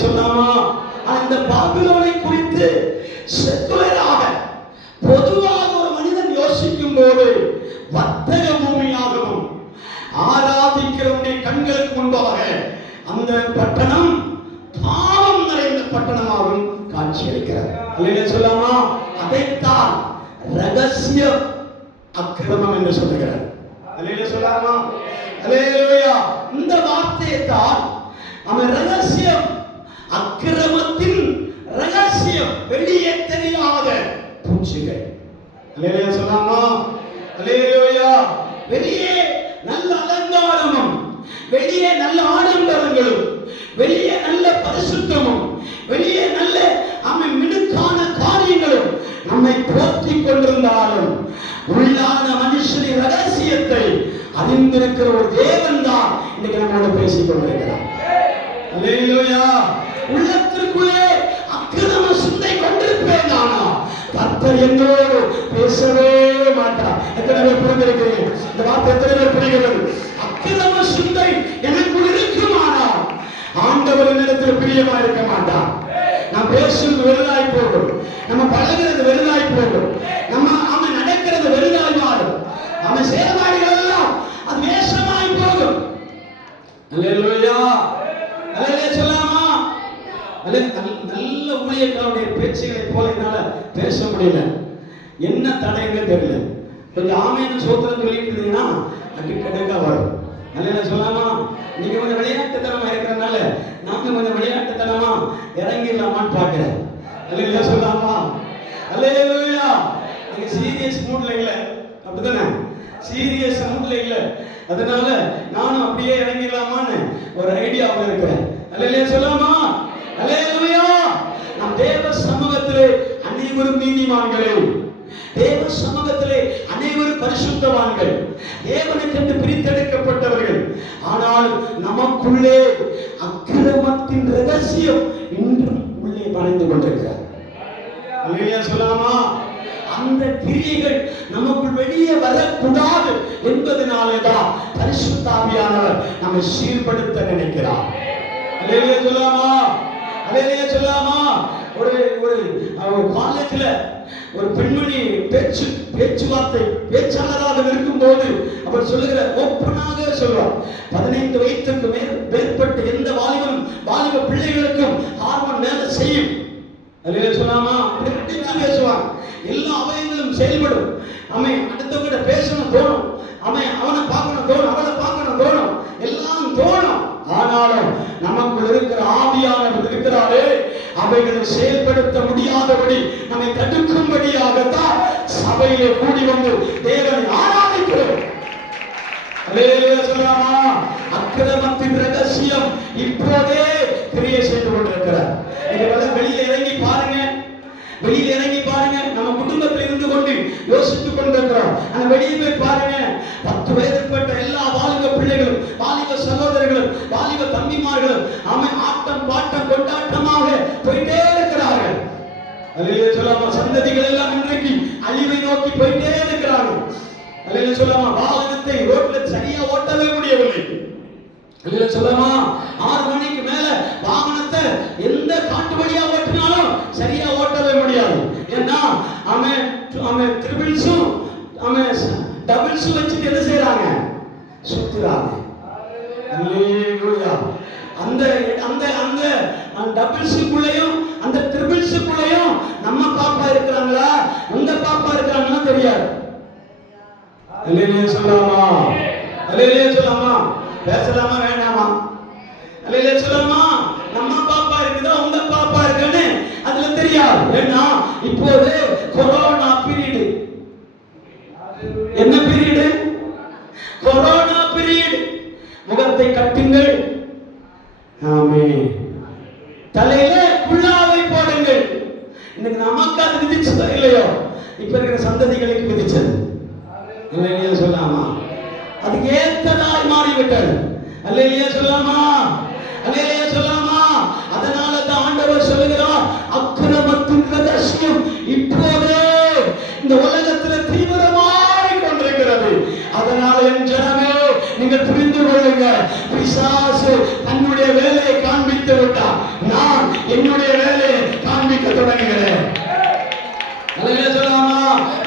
சொல்லாமா? அந்த பாபிலோனை குறித்து செக்குலராக பொதுவாக ஒரு மனிதன் யோசிக்கும் போது வர்த்தக பூமியாகவும் ஆராதிக்கிறவனுடைய கண்களுக்கு முன்பாக அந்த பட்டணம் பாவம் நிறைந்த பட்டணமாகவும் காட்சியளிக்கிறது. சொல்லாமா? அதைத்தான் ரகசிய அக்கிரமம் என்று சொல்லுகிறார். சொல்லாமா? இந்த வார்த்தையை தான் அவன் ரகசியம், அக்கிரமத்தின் ரகசியம், வெளியே தெரியாத பூச்சிகள். சொல்லாமா? வெளியே நல்ல அலங்காரமும், வெளியே நல்ல ஆடம்பரங்களும், வெளியே நல்ல பரிசுத்தமும், வெளியே நல்ல மினுக்கான காரியங்களும் நம்மை போற்றி கொண்டிருந்தாலும் உள்ளான மனுஷனின் ரகசியத்தை அறிந்திருக்கிற ஒரு தேவன் தான் இன்னைக்கு நம்மோட பேசிக் கொண்டிருக்கிறார். உள்ளத்திற்குள்ளே அக்கிரம சிந்தை கொண்டிருப்பேன் நானா, கர்த்தர் என்னோடு பேசவே மாட்டார். எத்தனை பேர் புரிந்திருக்கிறீர்கள்? இந்த வார்த்தை எத்தனை பேர் புரிகிறது? அக்கிரம சிந்தை எனக்குள் இருக்குமானால் ஆண்டவரின் இடத்தில் பிரியமா இருக்க மாட்டார். நாம் பேசுறது வெறுதாய் போகும், நம்ம பழகிறது வெறுதாய் போகும், நம்ம அவன் நடக்கிறது வெறுதாய் மாறும், அவன் செயல்பாடுகள் எல்லாம் அது வேஷமாய் போகும். அல்லேலூயா, அல்லேலூயா சொல்லாமா? நல்ல ஊழியர்களுடைய பேச்சுகளை போல என்னால பேச முடியல. என்ன தடைன்னு தெரியல. கொஞ்சம் ஆமைன்னு சோத்திரம் சொல்லிட்டு இருந்தீங்கன்னா அடிக்கடுக்கா வரும். அல்லேலூயா சொல்லாமா? நீங்க கொஞ்சம் விளையாட்டுத்தனமா இருக்கிறதுனால நாங்க கொஞ்சம் விளையாட்டுத்தனமா இறங்கிடலாமான்னு பாக்குறேன். அல்லேலூயா சொல்லாமா? அல்லேலூயா. நீங்க சீரியஸ் மூட்ல இல்ல, அப்படிதானே? சீரியஸ் மூட்ல இல்ல, அதனால நானும் அப்படியே இறங்கிடலாமான்னு ஒரு ஐடியாவில் இருக்கிறேன். அல்லேலூயா சொல்லாமா? அல்லேலூயா. நம் தேவ சமூகத்திலே அனைவரும் நீதிமான்களே, தேவ சமூகத்திலே அனைவரும் பரிசுத்தவான்கள், தேவனுக்கென்று பிரித்தெடுக்கப்பட்டவர்கள். ஆனால் நமக்குள்ளே அக்கிரமத்தின் ரகசியம் இன்றும் உள்ளே மறைந்து கொண்டிருக்கிறார். அல்லேலூயா சொல்லாமா? அந்த கிரியைகள் நமக்குள் வெளியே வரக்கூடாது என்பதனாலேதான் பரிசுத்த ஆவியானவர் நம்மை சீர்படுத்த நினைக்கிறார். அல்லேலூயா சொல்லாமா? அல்லேலூயா சொல்லாமா? ஒரு காலேஜ்ல ஒரு பெண்மணி பேச்சுவார்த்தை பேச்சாளராக இருக்கும் போது அவர் சொல்லுகிற ஓப்பனாக சொல்வார், 15 வயதுக்கு மேற்பட்ட எந்த வாலிப பிள்ளைகளுக்கும் ஹார்மோன் வேலை செய்யும். அல்லேலூயா சொல்லாமா? பேசுவாங்க, எல்லா அவயங்களும் செயல்படும். அடுத்தவங்கிட்ட பேசணும் தோணும், அவனை பார்க்கணும் தோணும், அவளை பார்க்கணும் தோணும், எல்லாம் தோணும். ஆனாலும் நமக்குள் இருக்கிற ஆவியானவர் இருக்கிறாரே, அவைகளை செயல்படுத்த முடியாதபடி நம்மை தடுக்கும்படியாகத்தான் சபையிலே கூடி வந்து தேவனை ஆராதிக்கிறோம். அல்லேலூயா சொல்லாமா? அக்கிரமத்தின் ரகசியம் இப்போதே கிரியை செய்து கொண்டிருக்கிறார். வெளியில இறங்கி பாருங்க, வெளியில இறங்கி பாருங்க. நம்ம குடும்பத்தில் இருந்து கொண்டு யோசித்துக் கொண்டிருக்கிறோம். ஆனா வெளியே போய் பாருங்க, 10 வயதுப்பட்ட எல்லா வாலிப பிள்ளைகளும், வாலிப சகோதரர்களும், வாலிப தம்பிமார்களும் ஆட்டம் பாட்டம் கொண்டாட்டமாக போயிட்டே இருக்கிறார்கள். அல்லேலூயா சொல்லாமா? சந்ததிகள் எல்லாம் இன்றைக்கு அழிவை நோக்கி போயிட்டே இருக்கிறார்கள். அல்லேலூயா சொல்லாமா? வாகனத்தை ரோட்ல சரியா ஓட்டவே முடியவில்லை. அல்லேலூயா சொல்லாமா? 6 மணிக்கு மேல வாகனத்தை எந்த காட்டு வழியா ஓட்டினாலும் சரியா ஓட்டவே முடியாது. ஏன்னா அவன் ட்ரிபிள்ஸும் டபுள்ஸும் வச்சுட்டு என்ன செய்யறாங்க? சுத்துறாங்க. அல்லேலூயா. அந்த அந்த அந்த டபுள்ஸுக்குள்ளேயும் அந்த ட்ரிபிள்ஸுக்குள்ளேயும் நம்ம பாப்பா இருக்கிறாங்களா, உங்க பாப்பா இருக்கிறாங்களா தெரியாது. அல்லேலூயா சொல்லாமா? அல்லேலூயா சொல்லாமா? பேசலாமா வேண்டாமா? அல்லேலூயா சொல்லாமா? நம்ம பாப்பா இருக்குதா உங்க பாப்பா இருக்குன்னு அதுல தெரியாது. ஏன்னா இப்போது கொரோனா பீரியட். என்ன பீரியட்? Corona period. முகத்தை கட்டுங்கள், ஆமென், தலையில குல்லாவை போடுங்கள். இன்னைக்கு நமக்கு அது விதிச்சதோ இல்லையோ, இப்ப இருக்கிற சந்ததிகளுக்கு விதிச்சது. அல்லேலூயா சொல்லாமா? அதுக்கு ஏற்றதாய் மாறிவிட்டது. அல்லேலூயா சொல்லாமா? அல்லேலூயா சொல்லாமா? அதனால தான் ஆண்டவர் சொல்லுகிறார், அக்கிரமத்தின் ரகசியம் இப்போதே இந்த உலகத்தில் தீவிரமாய் கொண்டிருக்கிறது. அதனால என் ஜனமே, நீ நீங்கள் புரிந்து கொள்ளுங்க, பிசாசு தன்னுடைய வேலையை காண்பித்து விட்டார். நான் என்னுடைய வேலையை காண்பிக்க தொடங்குகிறேன். அல்லேலூயா சொல்லலாமா?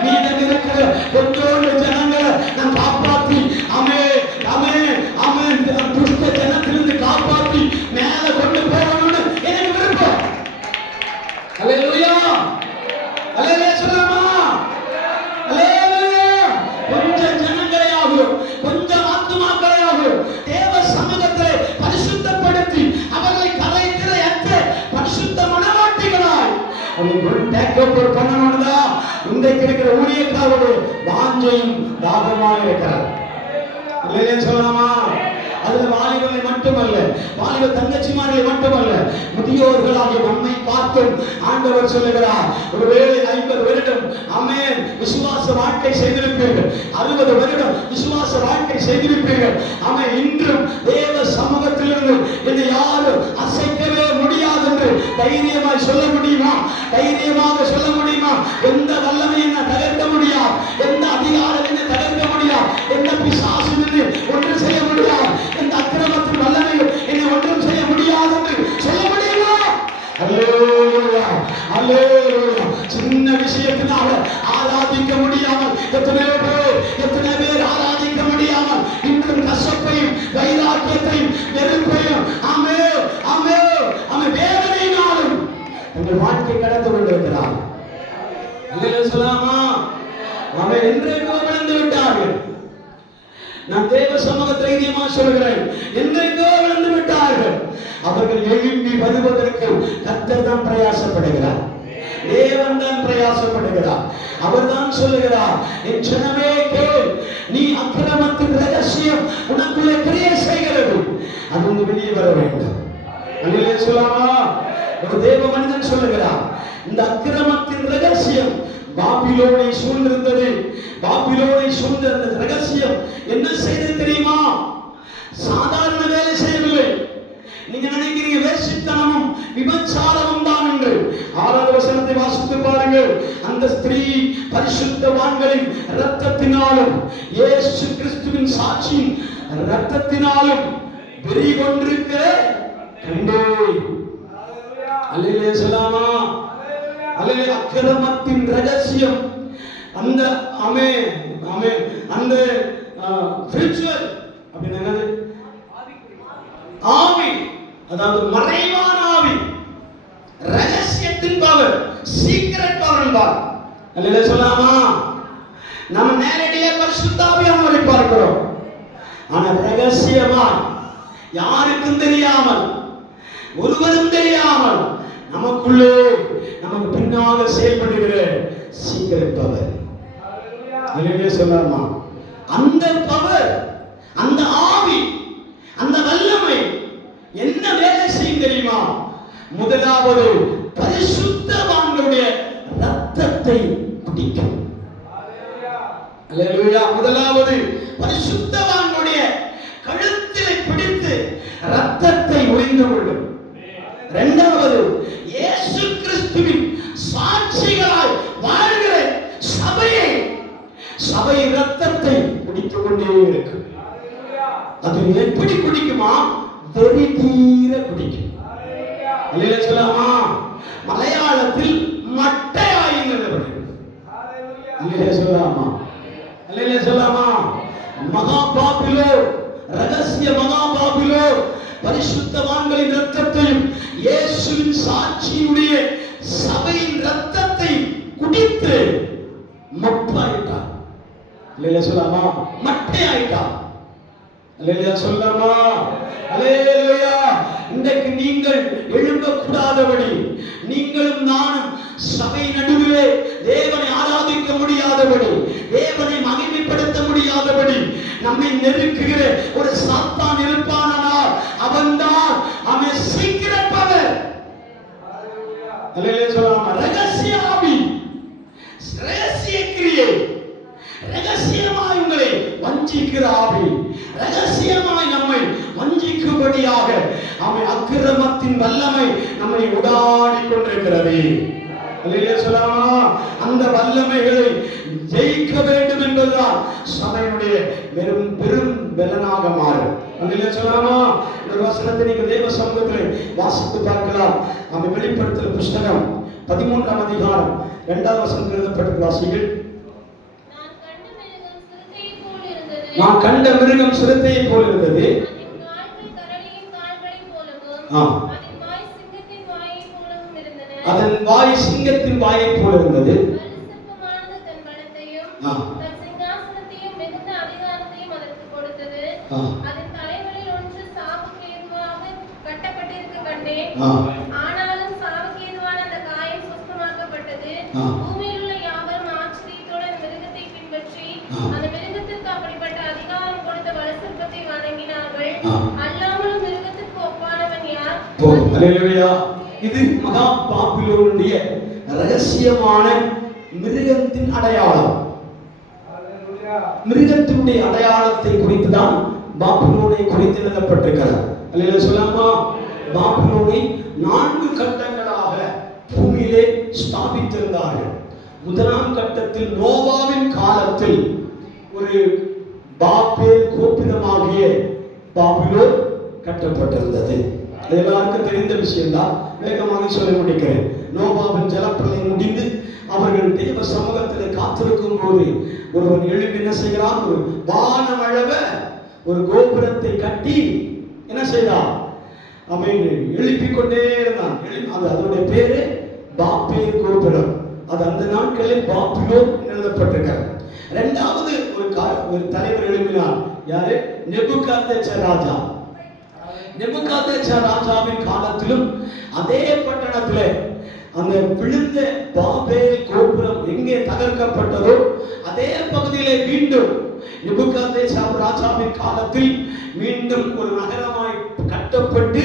மீதம் இருக்கிற கொஞ்சோண்டு ஜனங்களை நான் காப்பாற்றி ஆமென் ஆமென் ஆமென் துஷ்ட ஜனத்திலிருந்து காப்பாற்றி மேல கொண்டு போகணும்னு எனக்கு விருப்பம். அல்லேலூயா அல்லேலூயா சொல்லலாமா? அல்லேலூயா. கொஞ்சம் ஜனங்களை ஆகும், கொஞ்சம் ஆத்துமாக்களை ஆகும் தேவ சமூகத்திலே பரிசுத்தப்படுத்தி அவர்களை கலைக்கிற எத்த பரிசுத்த மனவாட்டிகளாய் டேக்கோவர் பண்ணணும்னா இன்றைக்கு இருக்கிற ஊழியக்காரருடைய வாஞ்சையும் தாகமாக இருக்கிறார். அல்லேலூயா சொல்லலாமா? அதுல வாலிபர்களை மட்டுமல்ல, வாலிப தங்கச்சிமார்களை மட்டுமல்ல, முதியோர்களாகிய நம்மை பார்த்தும் ஆண்டவர் சொல்லுகிறார், ஒருவேளை 50 வருடம் ஆமென் விசுவாச வாழ்க்கை செய்திருப்பீர்கள், 60 வருடம் விசுவாச வாழ்க்கை செய்திருப்பீர்கள். ஆமென், இன்றும் தேவ சமூகத்திலிருந்து என்னை யாரும் அசைக்கவே முடியாது என்று தைரியமாய் சொல்ல முடியுமா? தைரியமாக சொல்ல முடியுமா? எந்த வல்லமை என்ன தகர்க்க முடியாது, எந்த அதிகாரம் என்ன தகர்க்க முடியாது, எந்த பிசாசு என்று ஒன்று செய்ய முடியாது, எந்த அக்கிரமத்தின் வல்லமையும் என்னை ஒன்றும் செய்ய முடியாது என்று சொல்ல முடியுமா? அல்லேலூயா அல்லேலூயா. சின்ன விஷயத்தினால ஆராதிக்க முடியாமல் எத்தனை பேர் ஆராதிக்க முடியாமல் இன்றும் கசப்பையும் வைராக்கியத்தையும் வெறுப்பையும் ஆமென் ஆமென் ஆமென் வேதனையினாலும் உங்கள் வாழ்க்கை கடந்து கொண்டிருக்கிறார். அல்லேலூயா சொல்லலாமா? அவன் என்றைக்கோ விழுந்து விட்டார்கள். நான் தேவ சமூக தைரியமா சொல்கிறேன், என்றைக்கோ விழுந்து விட்டார்கள். அவர்கள் எழும்பி வருவதற்கு கர்த்தர் தான் பிரயாசப்படுகிறார், தேவன் தான் பிரயாசப்படுகிறார். அவர் தான் சொல்லுகிறார், என் ஜனமே கேள், நீ அக்கிரமத்தின் ரகசியம் உனக்குள்ளே கிரியை செய்கிறது, அது வெளியே வர வேண்டும். அல்லேலூயா சொல்லலாமா? ஒரு தேவ மனிதன் சொல்லுகிறார், இந்த அக்கிரமத்தின் ரகசியம் பாபிலோனை சூழ்ந்திருந்தது. பாபிலோனை சூழ்ந்த அந்த ரகசியம் என்ன செய்தது தெரியுமா? சாதாரண வேலை செய்யவில்லை. நீங்க நினைக்கிறீங்க வேசித்தனமும் விபச்சாரமும் தான் என்று. 6வது வசனத்தை வாசித்து பாருங்கள். அந்த ஸ்திரீ பரிசுத்தவான்களின் இரத்தத்தினாலும் இயேசு கிறிஸ்துவின் சாட்சியின் இரத்தத்தினாலும் வெறி கொண்டிருக்கிற கண்டே. அல்லேலூயா சொல்லலாமா? அல்லேலூயா. அக்கிரமத்தின் ரகசியம் அந்த ஆமென் ஆமென் அந்த ஸ்பிரிச்சுவல் அப்படின்னா என்னது? ஆவி, அதாவது மறைவான ஆவி, ரகசியத்தின் பவர், சீக்ரெட் பவர் என்பார். அல்லேலூயா சொல்லலாமா? நம்ம நேரடியாக பரிசுத்த ஆவியானவரை பார்க்கிறோம், ஆனா ரகசியமா யாருக்கும் தெரியாமல், ஒருவரும் தெரியாமல் நமக்குள்ளே நமக்கு பின்னாக செயல்படுகிற சீக்ரெட் பவர். அல்லேலூயா சொல்லலாமா? அந்த பவர், அந்த ஆவி, அந்த வல்லமை என்ன வேலை செய்யும் தெரியுமா? முதலாவது பரிசுத்தவான்களுடைய இரத்தத்தை குடிக்கும். அல்லேலூயா. முதலாவது பரிசுத்தவான்களுடைய கழுத்திலே பிடித்து இரத்தத்தை உறிந்து கொள்ளும். இரண்டாவது இயேசு கிறிஸ்துவின் சாட்சிகளாய் வாழ்கிற சபை இரத்தத்தை குடித்துக் கொண்டே இருக்கு. அது எப்படி குடிக்குமா? வெறி தீர குடிக்கும். அல்லேலூயா சொல்லலாமா? மலையாளத்தில் மட்டையாயின்னு. அல்லேலூயா சொல்லலாமா? அல்லேலூயா சொல்லலாமா? மகாபாபிலோ, ரகசிய மகாபாபிலோ பரிசுத்தவான்களின் இரத்தத்தையும் இயேசுவின் சாட்சியுடைய சபையின் இரத்தத்தை குடித்து மட்டையாயிட்டார். அல்லேலூயா சொல்லலாமா? மட்டையாயிட்டார். அல்லேலூயா சொல்லலாமா? அல்லேலூயா. இன்றைக்கு நீங்கள் எழும்பக்கூடாதபடி, நீங்களும் நானும் சபை நடுவிலே தேவனை ஆராதிக்க முடியாதபடி, தேவனை மகிமைப்படுத்த முடியாதபடி நம்மை நெருக்குகிற ஒரு சாத்தான் இருப்பானால் அவன்தான் அவன் சீக்கிரம் பவர். அல்லேலூயா சொல்லலாமா? ரகசிய ஆவி, ரகசிய கிரியை, ரகசியமாய் உங்களை வஞ்சிக்கிற ஆவி, ரகசியமாய் நம்மை வஞ்சிக்கும்படியாக அவன் அக்கிரமத்தின் வல்லமை நம்மை உடாடி கொண்டிருக்கிறது. அல்லேலூயா சொல்லலாமா? அந்த வல்லமைகளை ஜெயிக்க வேண்டும் என்பதுதான் சபையினுடைய பெரும் பெரும் பலனாக மாறும். அதிலே சொல்லலாமா? ஒரு வசனத்தை நீங்கள் தேவ சமூகத்தில் வாசித்து பார்க்கலாம். நம்ம வெளிப்படுத்தல் புஸ்தகம் 13ஆம் அதிகாரம் 2ஆம் வசனத்தில் எழுதப்பட்ட வாசிகள். நான் கண்ட மிருகம் சிறுத்தையை போல் இருந்தது. அதன் வாய் சிங்கத்தின் வாயை போல இருந்தது. ஆனாலும் சாவுக்கு ஏதுவான அந்த காயம் சுத்தமாக்கப்பட்டது. பூமியில் உள்ள யாவரும் ஆச்சரியத்தோட மிருகத்தை பின்பற்றி அந்த மிருகத்திற்கு அப்படிப்பட்ட அதிகாரம் கொடுத்த வலுசர்ப்பத்தை வணங்கினார்கள். அல்லாமலும் மிருகத்திற்கு ஒப்பானவன் யார்? அல்லேலூயா. இது மகா பாபிலோனுடைய ரகசியமான மிருகத்தின் அடையாளம். மிருகத்தினுடைய அடையாளத்தை குறித்து தான் பாபிலோனை குறித்து எழுதப்பட்டிருக்கிறது. அல்லேலூயா சொல்லாமா? பாபிலோனை 4 கட்டங்களாக பூமியிலே ஸ்தாபித்திருந்தார்கள். முதலாம் கட்டத்தில் நோவாவின் காலத்தில் ஒரு பாபேல் கோபுரமாகிய பாபிலோன் கட்டப்பட்டிருந்தது. எல்லாருக்கும் தெரிந்த விஷயம்தான். வேகமாக சொல்ல முடிக்கிறேன். நோவாவின் ஜலப்பிரளயம் முடிந்து அவர்கள் தேவ சமூகத்தில் காத்திருக்கும் போது ஒருவன் எழுப்பி என்ன செய்கிறான்? ஒரு வானமளவ ஒரு கோபுரத்தை கட்டி என்ன செய்தான்? அவன் எழுப்பிக் கொண்டே இருந்தான். அதனுடைய பேரு பாபேல் கோபுரம். அது அந்த நாட்களில் பாபிலோன் எழுதப்பட்டிருக்கிறது. இரண்டாவது ஒரு தலைவர் எழுப்பினார். யாரு? நேபுகாத்நேச்சர் ராஜா. நேபுகாத்நேச்சர் ராஜாவின் காலத்திலும் அதே பட்டணத்திலே அந்த விழுந்த பாபேல் கோபுரம் எங்கே தகர்க்கப்பட்டதோ அதே பகுதியிலே மீண்டும் நேபுகாத்நேச்சர் ராஜாவின் காலத்தில் மீண்டும் ஒரு நகரமாய் கட்டப்பட்டு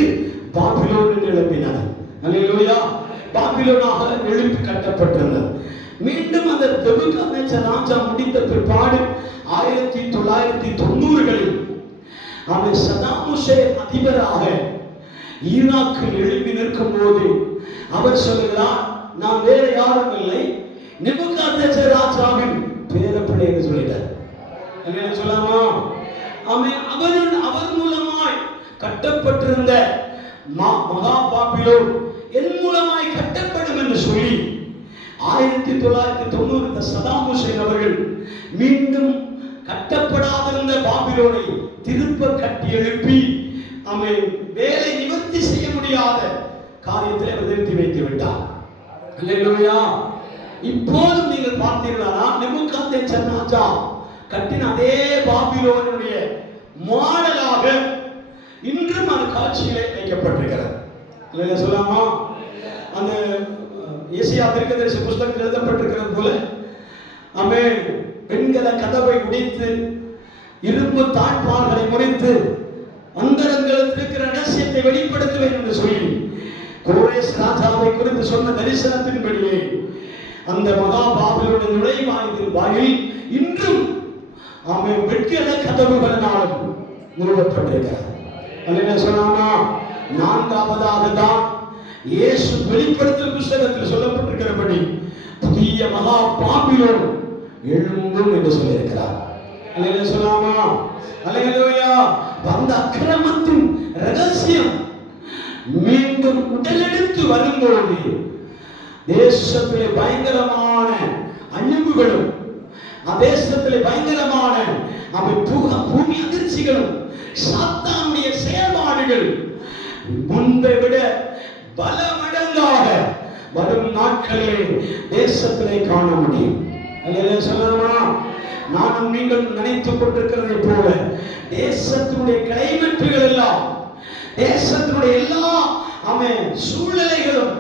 பாபிலோன் எழுப்பினார். அல்லேலூயா. பாபிலோனாக எழுப்பி கட்டப்பட்டிருந்தது. மீண்டும் அந்த நேபுகாத்நேச்சர் ராஜா முடித்த பிற்பாடு 1990களில் அவன் சதாம் ஹுசேன் அதிபராக ஈராக்கில் எழுப்பி நிற்கும் போது அவர் சொல்லுகிறார், நான் வேற யாரும் இல்லை, நேபுகாத்நேச்சர் ராஜாவின் பேரப்பிள்ளை என்று சொல்லிட்டார். என்ன சொல்லாமா? அவர் மூலமாய் கட்டப்பட்டிருந்த மகா பாபிலோன் என் மூலமாய் கட்டப்படும் என்று சொல்லி 1990 சதாம் ஹுசேன் அவர்கள் மீண்டும் கட்டப்படாதிருந்த பாபிலோனை திருப்ப கட்டி எழுப்பி அவன் வேலை நிவர்த்தி செய்ய முடியாத காரியத்தை அவர் நிறுத்தி வைத்து விட்டார். அல்லேலூயா. இப்போதும் நீங்கள் பார்த்தீர்களா? நேபுகாத்நேச்சர் ராஜா கட்டின அதே பாபிலோனுடைய மாடலாக இன்றும் அந்த காட்சியிலே வைக்கப்பட்டிருக்கிறது. இல்லையா சொல்லாமா? அந்த ஏசாயா தீர்க்கதரிசி புத்தகத்தில் எழுதப்பட்டிருக்கிறது போல அவன் பெண்களை கதவை உடைத்து இரும்பு தாழ்பால்களை முறித்து அந்தரங்களுக்கு இருக்கிற ரகசியத்தை வெளிப்படுத்துவேன் என்று சொல்லி கோரேஸ் ராஜாவை குறித்து சொன்ன தரிசனத்தின்படியே அந்த மகா பாபிலோனுடைய நுழைவாயில் வாயில் இன்றும் அவன் வெட்கிற கதவுகளினாலும் நிறுவப்பட்டிருக்கிறார். அல்லேலூயா சொன்னாமா? 4வதாக தான் இயேசு வெளிப்படுத்தல் புத்தகத்தில் சொல்லப்பட்டிருக்கிறபடி புதிய மகா பாபிலோன் எழும்பும் என்று சொல்லியிருக்கிறார். அல்லேலூயா சொல்லாமா? அல்லேலூயா. அந்த அக்கிரமத்தின் ரகசியம் மீண்டும் உடலெடுத்து வரும்போது தேசத்திலே பயங்கரமான அழிவுகளும் தேசத்திலே பயங்கரமான பூமி அதிர்ச்சிகளும் சாத்தானுடைய செயல்பாடுகள் முன்பை விட பல மடங்காக வரும் நாட்களிலே தேசத்திலே காண முடியும். சொல்லலாமா? நானும் நீங்கள் நினைத்துக் கொண்டிருக்கிறதை போல தேசத்தினுடைய கிளைமேட்டுகள் எல்லாம் தேசத்தினுடைய எல்லா சூழ்நிலைகளும்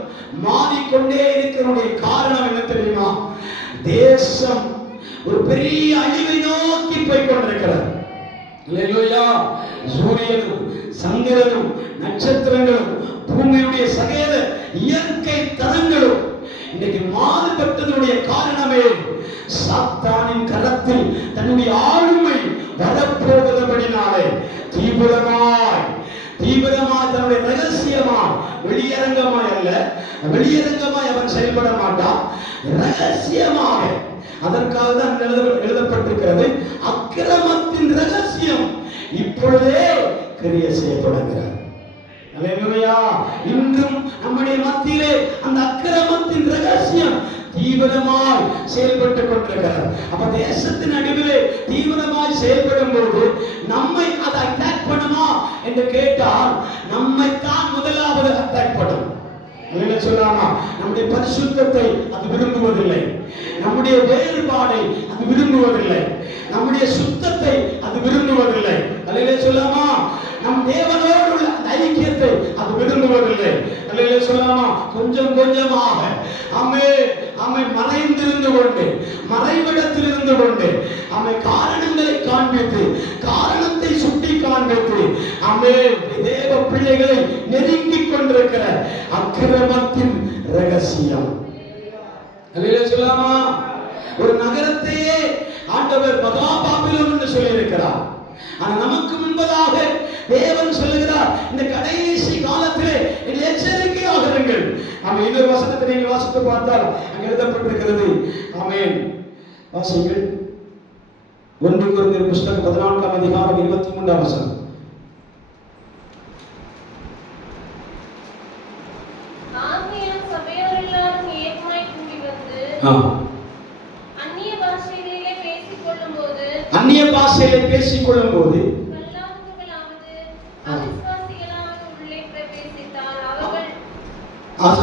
மாறிக்கொண்டே இருக்கிற காரணம் என்ன தெரியுமா? தேசம் ஒரு பெரிய அழிவை நோக்கி போய் கொண்டிருக்கிறது. அல்லேலூயா. சூரியனும் சந்திரனும் நட்சத்திரங்களும் பூமியுடைய சகல இயற்கை தரங்களும் இன்னைக்கு மாறுபட்டதனுடைய காரணமே சாத்தானின் கரத்தில் தன்னுடைய ஆளுமை வரப்போவதபடினாலே தீவிரமாய் தன்னுடைய ரகசியமாய் வெளியரங்கமாய் அல்ல, வெளியரங்கமாய் அவன் செயல்பட மாட்டான். ரகசியமாக அதற்காக தான் எழுதப்பட்டிருக்கிறது. அக்கிரமத்தின் ரகசியம் இப்பொழுதே கிரியை செய்ய தொடங்குகிறது. அல்லேலூயா. இன்றும் நம்முடைய மத்தியிலே அந்த அக்கிரமத்தின் ரகசியம் தீவிரமாய் செயல்பட்டுக் கொண்டிருக்கிறது. அப்ப தேசத்தின் நடுவிலே தீவிரமாய் செயல்படும் போது நம்மை அதை அட்டாக் பண்ணுமா என்று கேட்டால் நம்மை தான் முதலாவது அட்டாக் பண்ணும். சொல்லாமா, நம்முடைய பரிசுத்தத்தை அது விரும்புவதில்லை, நம்முடைய வேறுபாடை அது விரும்புவதில்லை, நம்முடைய சுத்தத்தை அது விரும்புவதில்லை. அல்லேலூயா சொல்லாமா, நம் தேவனோடு உள்ள ஐக்கியத்தை அது விரும்புவதில்லை. அல்லேலூயா சொல்லாமா, கொஞ்சம் கொஞ்சமாக அம்மை மறைந்திருந்து கொண்டு, மறைவிடத்தில் இருந்து கொண்டு காரணங்களை காண்பித்து, காரணத்தை சுட்டி காண்பித்து தேவ பிள்ளைகளை நெருங்கிக் கொண்டிருக்கிற அக்கிரமத்தின் ரகசியம். அல்லேலூயா சொல்லாமா. ஒரு நகரத்தையே ஆண்டவர் மகா பாபிலோன் என்று சொல்லி இருக்கிறார். ஆனா நமக்கு முன்பதாக தேவன் சொல்லுகிறார், இந்த கடைசி காலத்திலே எச்சரிக்கையாக இருங்கள். இன்னொரு வசனத்தை நீங்கள் வாசித்து பார்த்தால் அங்கே எழுதப்பட்டிருக்கிறது. ஆமென். வாசிங்கள். 1 கொரிந்தியர் புத்தகம் 14ஆம் அதிகாரம் 23ஆம் வசனம். ஆகையால் சபையார் எல்லாரும் ஏகமாய் கூடி வந்து அந்நிய பாஷைகளிலே பேசிக் கொள்ளும்போது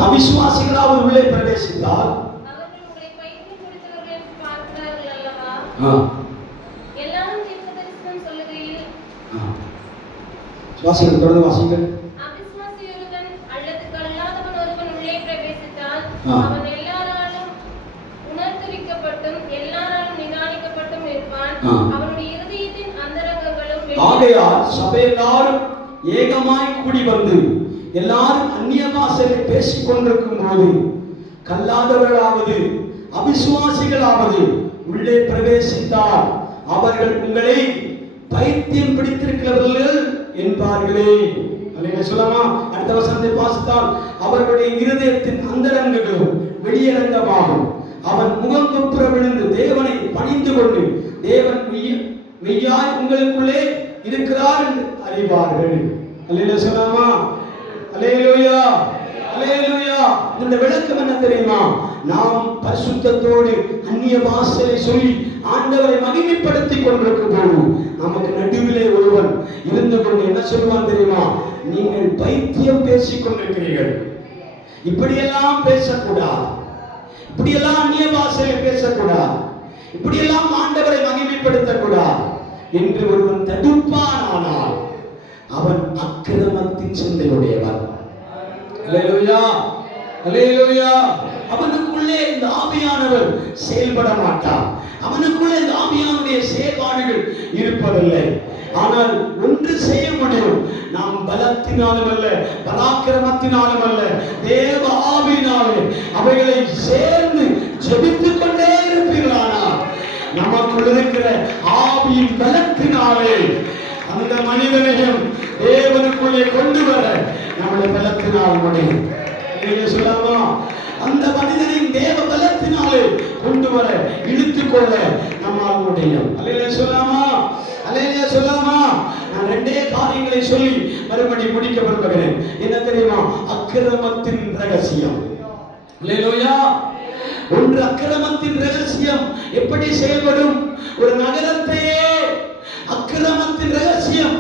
அவிசுவாசிகளாவது உள்ளே பிரவேசித்தால் அவர்கள் உங்களை பைத்தியம் பிடித்தவர்கள் என்று பார்க்கிறார்கள் அல்லவா? எல்லாரும் தீர்க்கதரிசனம் சொல்லுகையில் வாசிகள் தொடர்ந்து வாசிகள். அவிசுவாசி ஒருவன் அல்லது கல்லாதவன் ஒருவன் உள்ளே பிரவேசித்தால் அவன் எல்லாராலும் உணர்த்துவிக்கப்பட்டும் எல்லாராலும் நிதானிக்கப்பட்டும் இருப்பான். அவனுடைய இருதயத்தின் அந்தரங்கங்களும் ஆகையால் சபை எல்லாரும் ஏகமாய் கூடி வந்து எல்லாரும் அந்நிய பாஷையை பேசிக் கொண்டிருக்கும் போது கல்லாதவர்களாவது அவிசுவாசிகளாவது உள்ளே பிரவேசித்தால் அவர்கள் உங்களை பைத்தியம் பிடித்திருக்கிறவர்கள் என்பார்களே. அல்லேலூயா சொல்லாமா. அடுத்த வசனத்தை வாசித்தால் அவர்களுடைய இருதயத்தின் அந்தரங்கங்களும் வெளியரங்கமாகும். அவன் முகம் குப்புற விழுந்து தேவனை பணிந்து கொண்டு தேவன் மெய்யாய் உங்களுக்குள்ளே இருக்கிறார் என்று அறிவார்கள். அல்லேலூயா சொல்லாமா. அல்லேலூயா, அல்லேலூயா. இந்த விளக்கம் என்ன தெரியுமா? நாம் பரிசுத்தத்தோடு அந்நிய பாஷையை சொல்லி ஆண்டவரை மகிமைப்படுத்திக் கொண்டிருக்கும் போது நமக்கு நடுவிலே ஒருவன் இருந்து கொண்டு என்ன சொல்வான் தெரியுமா? நீங்கள் பைத்தியம் பேசிக் கொண்டிருக்கிறீர்கள், இப்படியெல்லாம் பேசக்கூடாது, இப்படியெல்லாம் அந்நிய பாஷையை பேசக்கூடாது, இப்படியெல்லாம் ஆண்டவரை மகிமைப்படுத்தக்கூடாது என்று ஒருவன் தடுப்பான். ஆனால் அவன் அக்கிரமத்தின் சிந்தையுடையவன். அல்லேலூயா, அல்லேலூயா. அவனுக்குள்ளே இந்த ஆவியானவர் செயல்பட மாட்டார். அவனுக்குள்ளே இந்த ஆவியானுடைய செயல்பாடுகள் இருப்பதில்லை. ஆனால் ஒன்று செய்ய முடியும். நாம் பலத்தினாலும் அல்ல, பராக்கிரமத்தினாலும் அல்ல, தேவ ஆவியினாலே அவைகளை சேர்ந்து ஜெபித்துக் கொண்டே இருப்பீர்களானால் நமக்குள் இருக்கிற ஆவியின் பலத்தினாலே அந்த மனிதனையும் தேவனுக்குள்ளே கொண்டு வர நம்முடைய பலத்தினால் முடியும். சொல்லாமா, அந்த மனிதனின் தேவ பலத்தினாலே கொண்டு வர இழுத்துக் கொள்ள நம்மால் முடியும். அல்லேலூயா சொல்லாமா, அல்லேலூயா சொல்லாமா. நான் 2 காரியங்களை சொல்லி மறுபடி முடிக்க விரும்புகிறேன். என்ன தெரியுமா? அக்கிரமத்தின் ரகசியம். அல்லேலூயா. ஒன்று, அக்கிரமத்தின் ரகசியம் எப்படி செயல்படும்? ஒரு நகரத்தையே அக்கிரமத்தின் ரகசியம்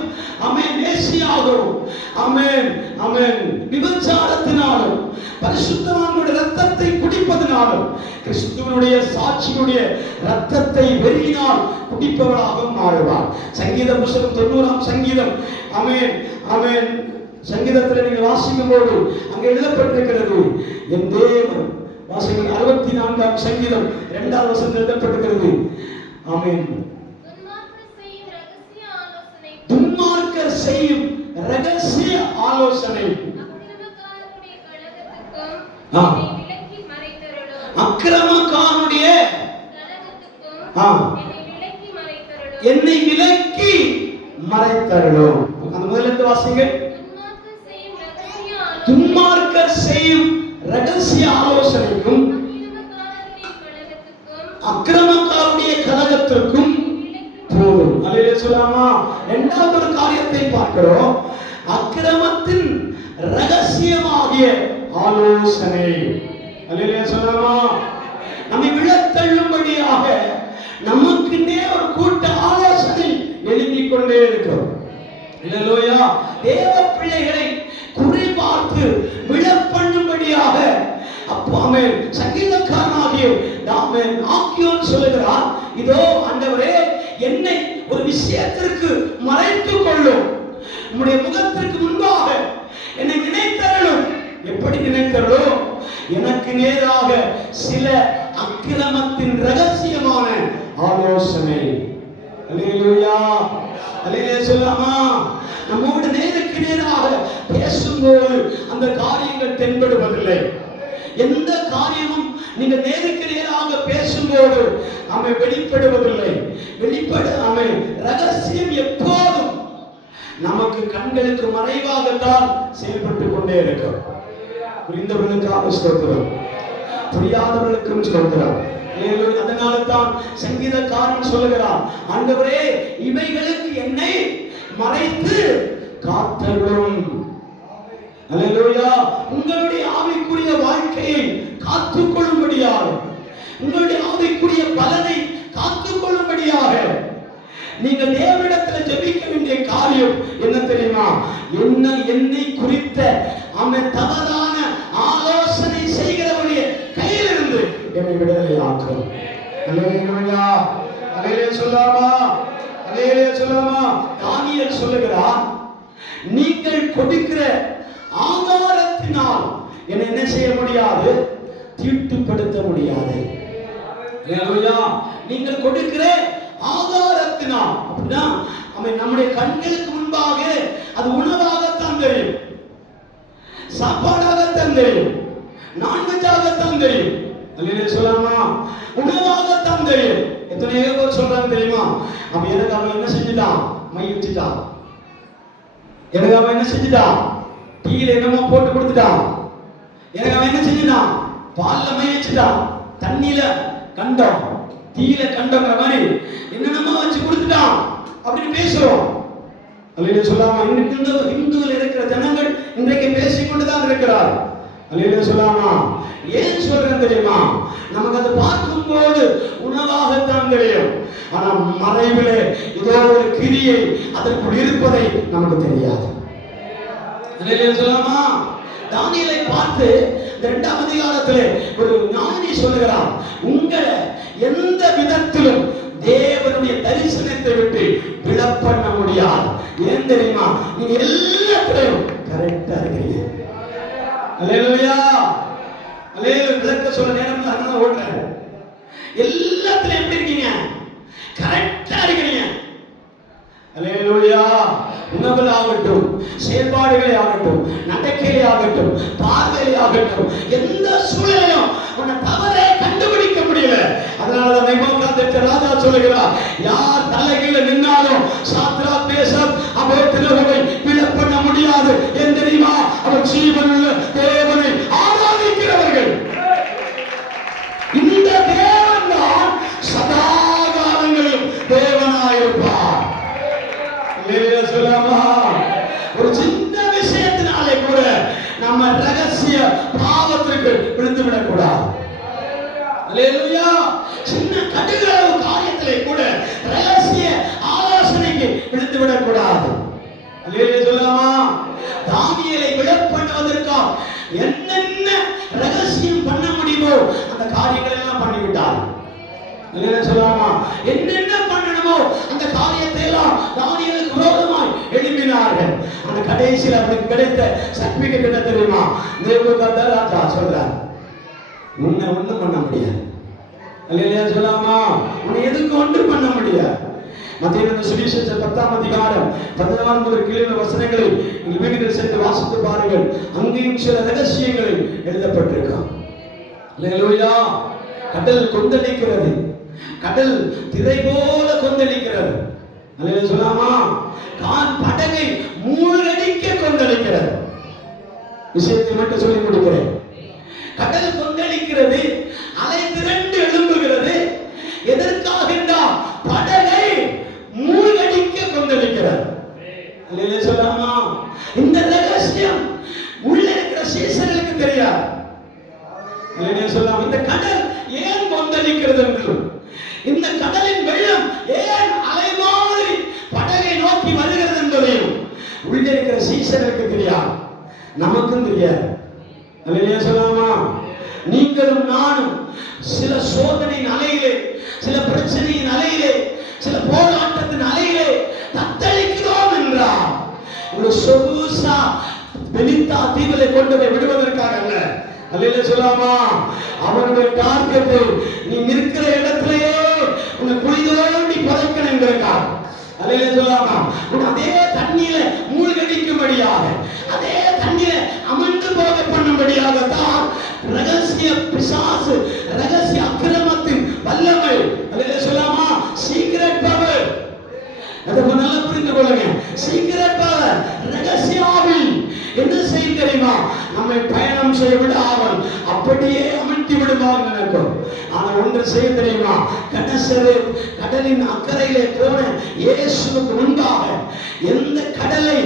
மேசியாகவும் விபச்சாரத்தினாலும் பரிசுத்தவான்களுடைய ரத்தத்தை குடிப்பதனாலும் கிறிஸ்துவனுடைய சாட்சியுடைய ரத்தத்தை வெறியினால் குடிப்பவர்களாக மாறுவார். சங்கீத புத்தகம் 90ஆம் சங்கீதம் சங்கீதத்தில் நீங்கள் வாசிக்கும் போது அங்கே எழுதப்பட்டிருக்கிறது, என் தேவன். வாசிகள் 64ஆம் சங்கீதம் 2ஆம் வசனம் எழுதப்பட்டிருக்கிறது. துன்மார்க்கர் செய்யும் ரகசிய ஆலோசனை அக்கிரமக்காரனுடைய என்னை விலக்கி மறைத்தருளும். அந்த முதலிருந்து வாசிங்க. துன்மார்க்கர் செய்யும் ரகசிய ஆலோசனைக்கும் அக்கிரமக்காருடைய கலகத்திற்கும் போதும். அல்லேலூயா சொல்லாமா. இரண்டாவது ஒரு காரியத்தை பார்க்கிறோம். அக்கிரமத்தின் ரகசியமாகிய ஆலோசனை. அல்லேலூயா சொல்லாமா. நம்மை விழத்தள்ளும்படியாக நமக்குன்னே ஒரு கூட்ட ஆலோசனை எழுப்பிக் கொண்டே இருக்கிறோம். அல்லேலூயா. தேவ பிள்ளைகளை குறி பார்த்து விழப்பண்ணும்படியாக அப்போமே சங்கீதக்காரனாகிய ஆக்கியோன் சொல்லுகிறார், இதோ ஆண்டவரே, என்னை ஒரு விஷயத்திற்கு மறைத்துக் கொள்ளும், உம்முடைய முகத்திற்கு முன்பாக என்னை நினைத்தருளும். எப்படி நினைத்தருளும்? எனக்கு நேராக சில அக்கிரமத்தின் ரகசியமான ஆலோசனை. அல்லேலூயா. அல்லேலூயா சொல்லாமா. நம்மோடு நேருக்கு நேராக பேசும்போது அந்த காரியங்கள் தென்படுவதில்லை. எந்த காரியமும் நீங்க நேருக்கு நேராக பேசும்போது அவை வெளிப்படுவதில்லை. அவை ரகசியம் எப்போதும் நமக்கு கண்களுக்கு மறைவாகத்தான் செயல்பட்டு கொண்டே இருக்கும். புரிந்தவர்களுக்காக ஸ்தோத்திரம், புரியாதவர்களுக்கும் ஸ்தோத்திரம். அதனால தான் சங்கீதக்காரன் சொல்லுகிறார், ஆண்டவரே, இவைகளுக்கு என்னை மறைத்து காத்தருளும். அல்லேலூயா. உங்களுடைய ஆவிக்குரிய வாழ்க்கையை காத்துக் கொள்ளும்படியாக, உங்களுடைய ஆவிக்குரிய பலனை காத்துக் கொள்ளும்படியாக நீங்கள் தேவனிடத்தில் ஜெபிக்க வேண்டிய காரியம் என்ன தெரியுமா? என்னை குறித்த தவறான ஆலோசனை செய்கிறவனுடைய கையிலிருந்து என்னை விடுதலை ஆக்கும். அல்லேலூயா. அல்லேலூயா சொல்லாமா. அல்லேலூயா சொல்லாமா. தானியேல் சொல்லுகிறார், நீங்கள் கொடுக்கிற ஆகாரத்தினால் என்னை என்ன செய்ய முடியாது? தீட்டுப்படுத்த முடியாது. அல்லேலூயா. நீங்கள் கொடுக்கிற ஆகாரத்தினால், அப்படின்னா நம்முடைய கண்களுக்கு முன்பாக அது உணவாகத்தான் தெரியும், சாப்பாடாகத்தான் தெரியும், நான்வெஜ்ஜாகத்தான் தெரியும். அல்லேலூயா சொல்லாமா. உணவாகத்தான் தெரியும். எத்தனையோ பேர் சொல்றாங்க தெரியுமா? எனக்கு அவன் என்ன செஞ்சுட்டான்? மை வச்சுட்டான். எனக்கு அவன் என்ன செஞ்சுட்டான்? டீல என்னமோ போட்டு கொடுத்துட்டான். எனக்கு அவன் என்ன செஞ்சுட்டான்? பால்ல மை வச்சுட்டான், தண்ணியில கண்டம், தீயில கண்டங்கிற மாதிரி என்னென்னமோ வச்சு கொடுத்துட்டான் அப்படின்னு பேசுறோம். அல்லேலூயா சொல்லாமா. இன்னைக்கு இந்த இந்துவில் இருக்கிற ஜனங்கள் இன்றைக்கு பேசிக்கொண்டுதான் இருக்கிறார். அல்லேலூயா சொல்லாமா. ஏன் சொல்றேன் தெரியுமா? நமக்கு அதை பார்க்கும் போது உணவாகத்தான் தெரியும், ஆனா மறைவிலே ஏதோ ஒரு கிரியை அதற்குள் இருப்பதை நமக்கு தெரியாது. அல்லேலூயா சொல்லாமா. தானியேலை பார்த்து 2ஆம் அதிகாரத்திலே ஒரு ஞானி சொல்லுகிறான், உங்களை எந்த விதத்திலும் தேவனுடைய தரிசனத்தை விட்டு விழப்பண்ண முடியாது. ஏன் தெரியுமா? நீங்க எல்லாத்திலும் கரெக்டா இருக்கீங்க. அல்லேலூயா. அல்லேலூயா. விளக்க சொல்ல நேரம் தான் ஓடுறேன். எல்லாத்திலும் எப்படி இருக்கீங்க? கரெக்டா இருக்கிறீங்க. அல்லேலூயா. உணவுல ஆகட்டும், செயல்பாடுகளே ஆகட்டும், நடக்கையிலே ஆகட்டும், பார்வையிலே ஆகட்டும், எந்த சூழலையும் உன்னை தவறே கண்டுபிடிக்க முடியல. அதனாலதான் நேபுகாத்நேச்சர் ராஜா சொல்லுகிறார், யார் தலைகீழ நின்னாலும் சாத்ராக் மேஷாக் அபேத்நேகோவை விழப்பண்ண முடியாது. ஏன் தெரியுமா? அவர் ஜீவனுள்ள தேவனை ஆராதிக்கிறவர்கள். இந்த தேவன் தான் சதா காலங்களிலும் தேவனாயிருப்பார். அல்லேலூயா சொல்லாமா. ஒரு சின்ன விஷயத்தினாலே கூட நம்ம ரகசிய பாவத்திற்கு விழுந்து விடக்கூடாது. அல்லேலூயா. சின்ன கடுகளவு காரியத்திலே கூட ரகசிய ஆலோசனைக்கு விழுந்து விடக்கூடாது. அல்லேலூயா சொல்லாமா. தானியேலை விழப்பண்ணுவதற்காக என்னென்ன ரகசியம் பண்ண முடியுமோ அந்த காரியங்களை எல்லாம் பண்ணிவிட்டார். அல்லேலூயா சொல்லாமா. என்னென்ன பண்ணணுமோ அந்த காரியத்தை எல்லாம் தானியேலுக்கு விரோதமாய் எழுப்பினார்கள். அந்த கடைசியில் அவனுக்கு கிடைத்த சர்டிபிகேட் என்ன தெரியுமா? நேபுகாத்நேச்சர் ராஜா சொல்றார், உன்னை ஒண்ணும் பண்ண முடியாது. அல்லேலூயா சொல்லாமா. உன்னை எதுக்கு ஒன்றும் பண்ண முடியாது. மத்தேயு சுவிசேஷம் 10ஆம் அதிகாரம் 16 முதல் கீழே வசனங்களை உங்கள் வீடுகளில் சென்று வாசித்து பாருங்கள். அங்கேயும் சில ரகசியங்கள் எழுதப்பட்டிருக்கான். அல்லேலூயா. கடல் கொந்தளிக்கிறது, கடல் திரை போல கொந்தளிக்கிறது. அல்லேலூயா சொல்லாமா. படகை மூழ்கடிக்க கொந்தளிக்கிறது. விஷயத்தை மட்டும் சொல்லி முடிக்கிறேன். கடல் கொந்தளிக்கிறது, அலை திரண்டு எழும்புகிறது, அல்லேலூயா சொல்லாமா. இந்த ரகசியம் உள்ள இருக்கிற சீசர்களுக்கு தெரியாது. அல்லேலூயா சொல்லாமா. இந்த கடல் ஏன் கொந்தளிக்கிறது என்று, இந்த கடலின் வெள்ளம் ஏன் அலை மாதிரி படகை நோக்கி வருகிறது என்பதையும் உள்ள இருக்கிற சீசர்களுக்கு தெரியாது, நமக்கும் தெரியாது. அல்லேலூயா சொல்லாமா. நீங்களும் நானும் சில சோதனையின் அலையிலே, சில பிரச்சனையின் அலையிலே, சில போராட்டத்தின் அலையிலே தத்தளிக்கிறோம் என்றால் ஒரு சொகுசா பெலித்தா தீவிலே கொண்டு போய் விடுவதற்காக அல்ல. அல்லேலூயா சொல்லாமா. அவனுடைய டார்கெட் நீ நிற்கிற இடத்திலேயே உன்னை குளிதோண்டி புதைக்கணும் என்கிறார். அல்லேலூயா சொல்லாமா. உன் அதே தண்ணீர மூழ்கடிக்கும்படியாக, அதே தண்ணீர அமிழ்ந்து போக பண்ணும்படியாக தான் ரகசிய பிசாசு, ரகசிய அக்கிரமத்தின் வல்லமை. அல்லேலூயா சொல்லாமா. சீக்ரெட் பவர், அதை நல்லா புரிந்து கொள்ளுங்க. சீக்ரெட் பவர், ரகசிய ஆவி என்ன செய்யும் தெரியுமா? நம்மை பயணம் செய்ய விடாமல் அப்படியே அமிழ்த்தி விடுவாங்க நினைக்கும். ஆனா ஒன்று செய்ய தெரியுமா? கடலின் அக்கறையிலே போன இயேசுவுக்கு முன்பாக எந்த கடலை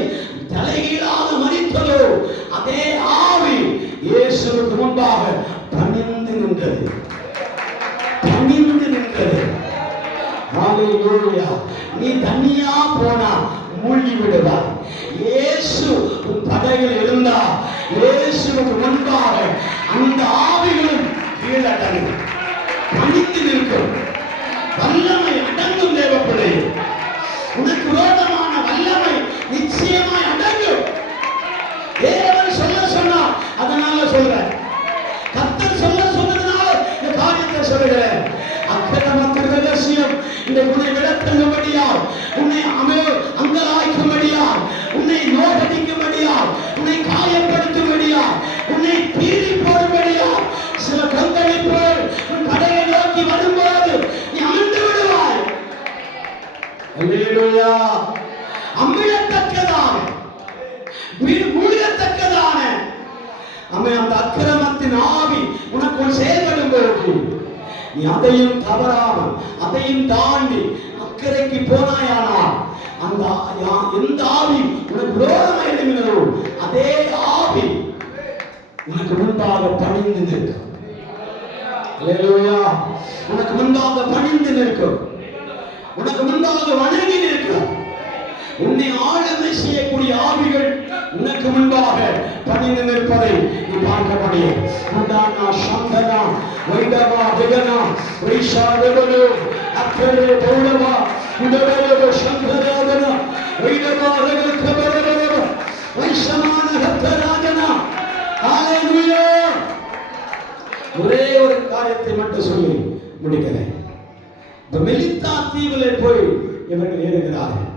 தலைகீழாக மறித்ததோ அதே ஆவி இயேசுவுக்கு முன்பாக பணிந்து நின்றது, பணிந்து நின்றது. ஹல்லேலூயா. நீ தனியா போனா மூழ்கி விடுவாய். இயேசு உன் படகில் இருந்தா இயேசுவுக்கு முன்பாக அந்த ஆவிகளும் கீழடங்கும், பணிந்து நிற்கும். வல்லமை அடங்கும். தேவப்பிள்ளை, உனக்கு விரோதமான வல்லமை நிச்சயமாய் அடங்கும். தேவன் சொல்ல சொன்னார், அதனால சொல்றேன். கர்த்தர் சொல்ல சொன்னதுனால இந்த காரியத்தை சொல்லுகிறேன். அக்கிரமத்தின் ரகசியம் இந்த உன்னை விடத்தங்கும்படியால், உன்னை அங்கலாய்க்கும்படியால், உன்னை நோகடிக்கும்படியால், உன்னை காயப்படுத்தும்படியால், உன்னை பீறி போடும்படியால் சில கொந்தளிப்புகள் உன் படையை நோக்கி வரும்போது நீ அமிழ்ந்து விடுவாய். அல்லேலூயா. அமிழத்தக்கதான, மூழ்கத்தக்கதான அந்த அக்கிரமத்தின் ஆவி உனக்குள் செயல்படும் போது நீ அதையும் தவறாமல், அதையும் தாண்டி அக்கறைக்கு போனாயானால் அந்த எந்த ஆவி உனக்கு விரோதமாக எழுமினதோ அதே ஆவி உனக்கு முன்பாக பணிந்து நிற்கும். அல்லேலூயா. உனக்கு முன்பாக பணிந்து நிற்கும், உனக்கு முன்பாக வணங்கி நிற்கும். உன்னை ஆளுமை செய்யக்கூடிய ஆவிகள் உனக்கு முன்பாக பணிந்து நிற்பதை நீ பார்க்க முடியும். உண்டானா சந்தனா வைடவா விகனா வைஷாதவனு அக்கரே பௌடவா உடவரவ சந்தராதனா வைடவா ரகல்கபரவ வைஷமான ஹத்தராஜனா. ஹல்லேலூயா. ஒரே ஒரு காரியத்தை மட்டும் சொல்லி முடிக்கிறேன். இந்த மெலித்தா தீவிலே போய் இவர்கள் ஏறுகிறார்கள்,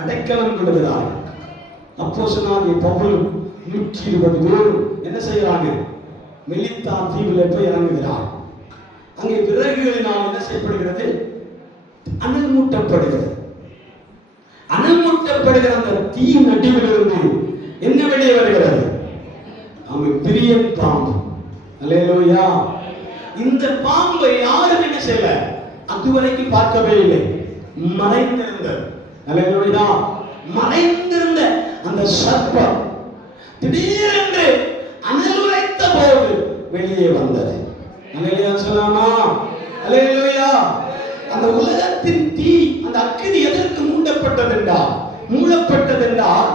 அடைக்கலம் கொள்கிறார்கள். அப்போஸ்தலனாகிய பவுல் 120 பேர் என்ன செய்யறாங்க? மெலித்தா தீவிலே போய் இறங்குகிறார். அங்கே விறகுகளினால் என்ன செய்யப்படுகிறது? அனல் மூட்டப்படுகிறது. அனல் மூட்டப்படுகிற அந்த தீ நடுவிலிருந்து என்ன வெளியே வருகிறது? அவன் பிரியன் பாம்பு. அல்லேலூயா. இந்த பாம்பை யாரும் என்ன செய்யல, அதுவரைக்கும் பார்க்கவே இல்லை, மறைந்திருந்தது. அல்லேலூயா. மறைந்திருந்த அந்த சர்ப்பம் திடீரென்று அனல் உரைத்த போது வெளியே வந்தது. அல்லேலூயா சொல்லாமா. அல்லேலூயா. அந்த உலகத்தின் தீ, அந்த அக்கினி எதற்கு மூடப்பட்டதென்றால்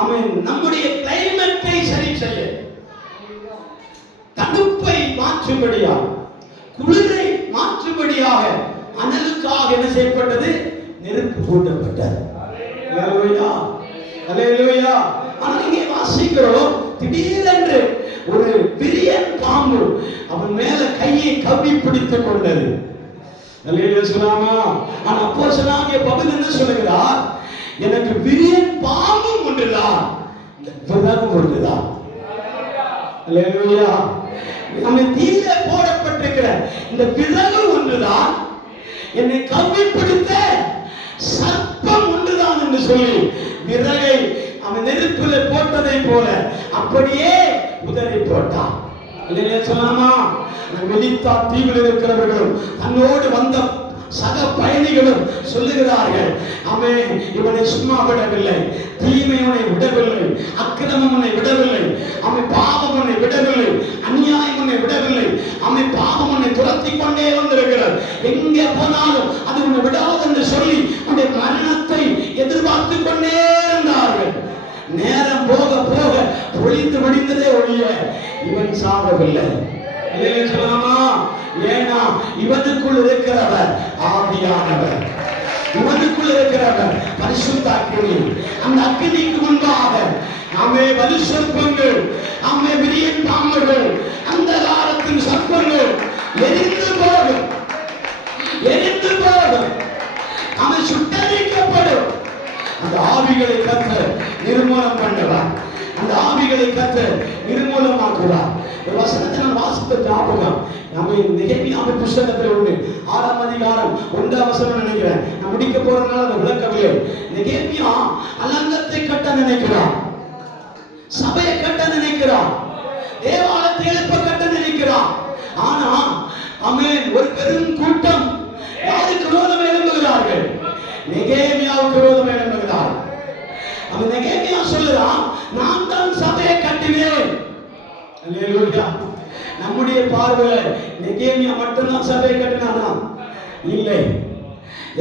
அவன் நம்முடைய கிளைமேட்டை சரி செய்ய, தடுப்பை மாற்றும்படியாக, குளிரை மாற்றும்படியாக அனலுக்காக என்ன செய்யப்பட்டது? நெருப்பு கூட்டப்பட்டது. அல்லேலூயா. அல்லேலூயா. ஆனால் இங்கே வாசிக்கிறோம், திடீரென்று ஒரு விரியன் பாம்பு அவன் மேல கையை கவ்வி பிடித்துக் கொண்டது. அல்லேலூயா சொல்லாமா. ஆனா அப்போஸ்தலனாகிய பவுல் என்ன சொல்லுகிறார்? எனக்கு விரியன் பாம்பும் ஒன்றுதான், இந்த விறகும் ஒன்றுதான். அல்லேலூயா. நம்ம தீயிலே போடப்பட்டிருக்கிற இந்த விறகு ஒன்றுதான், என்னை கவ்வி பிடித்த சர்ப்பம் ஒன்றுதான் என்று சொல்லி விறகை அவன் நெருப்பிலே போட்டதை போல அப்படியே உதறி போட்டான். இல்லையா சொல்லாமா. மெலித்தா தீவில் இருக்கிறவர்களும் தன்னோடு வந்த சக பயணிகளும் சொல்லுகிறார்கள், ஆமே, இவனை சும்மா விடவில்லை, தீமை உன்னை விடவில்லை, அக்கிரமம் உன்னை விடவில்லை, அமை பாவம் உன்னை விடவில்லை, அநியாயம் உன்னை விடவில்லை, அமை பாவம் உன்னை துரத்தி கொண்டே வந்திருக்கிறது, எங்கே போனாலும் அது உன்னை விடாது என்று சொல்லி உன்னுடைய மரணத்தை எதிர்பார்த்து கொண்டே இருந்தார்கள். நேரம் போக போக பொழிந்து முடிந்ததே ஒழிய இவன் சாகவில்லை. சொல்லலாமா? ஏன்னா இவனுக்குள் இருக்கிறவர் ஆவியானவர், இவனுக்குள் இருக்கிறவர் பரிசுத்த அக்கினி. அந்த அக்கினிக்கு முன்பாக ஆமே வலு சொற்பங்கள், ஆமே விரியன் பாம்புகள், அந்த காலத்தின் சொற்பங்கள் எரிந்து போகும், எரிந்து போகும், அவன் சுட்டரிக்கப்படும். அந்த ஆவிகளை கர்த்தர் நிர்மூலம் பண்ணுவார், அந்த ஆவிகளை கர்த்தர் நிர்மூலமாக்குவார். ஒரு வசனத்தை நான் வாசித்த ஞாபகம் நம்ம நெகேமியா புஸ்தகத்தில் உண்டு, 6ஆம் அதிகாரம் 1ஆம் வசனம் நினைக்கிறேன். நான் முடிக்க போறதுனால அதை விளக்கவில்லை. நெகேமியா அலங்கத்தை கட்ட நினைக்கிறான், சபையை கட்ட நினைக்கிறான், தேவாலயத்தை எழுப்ப கட்ட நினைக்கிறான். ஆனா ஆமென், ஒரு பெரும் கூட்டம் யாருக்கு விரோதம் எழும்புகிறார்கள்? நெகேமியாவுக்கு விரோதம் எழும்புகிறார். அவன் நெகேமியா சொல்லுறான், நான் தான் சபையை கட்டினேன். அல்லேலூயா. நம்முடைய பார்வையில நெகேமியா மட்டும்தான் சபையை கட்டினானா? இல்லை,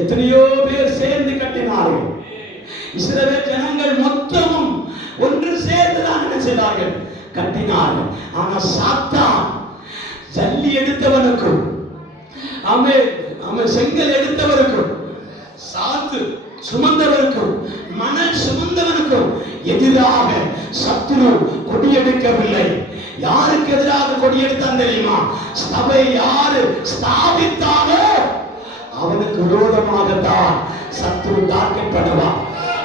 எத்தனையோ பேர் சேர்ந்து கட்டினார்கள். இஸ்ரவேல் ஜனங்கள் மொத்தமும் ஒன்று சேர்ந்துதான் என்ன செய்தார்கள்? கட்டினார்கள். ஆனா சாத்தான் ஜல்லி எடுத்தவனுக்கும் அவன் செங்கல் எடுத்தவருக்கும் சாத்து சுமந்தவருக்கும் மணல் சுமந்தவனுக்கும் எதிராக சத்துரு கொடியெடுக்கவில்லை. யாருக்கு எதிராக கொடியெடுத்தான் தெரியுமா? சபை யாரு ஸ்தாபித்தானோ அவனுக்கு விரோதமாகத்தான் சத்துரு டார்கெட் பண்ணுவான்.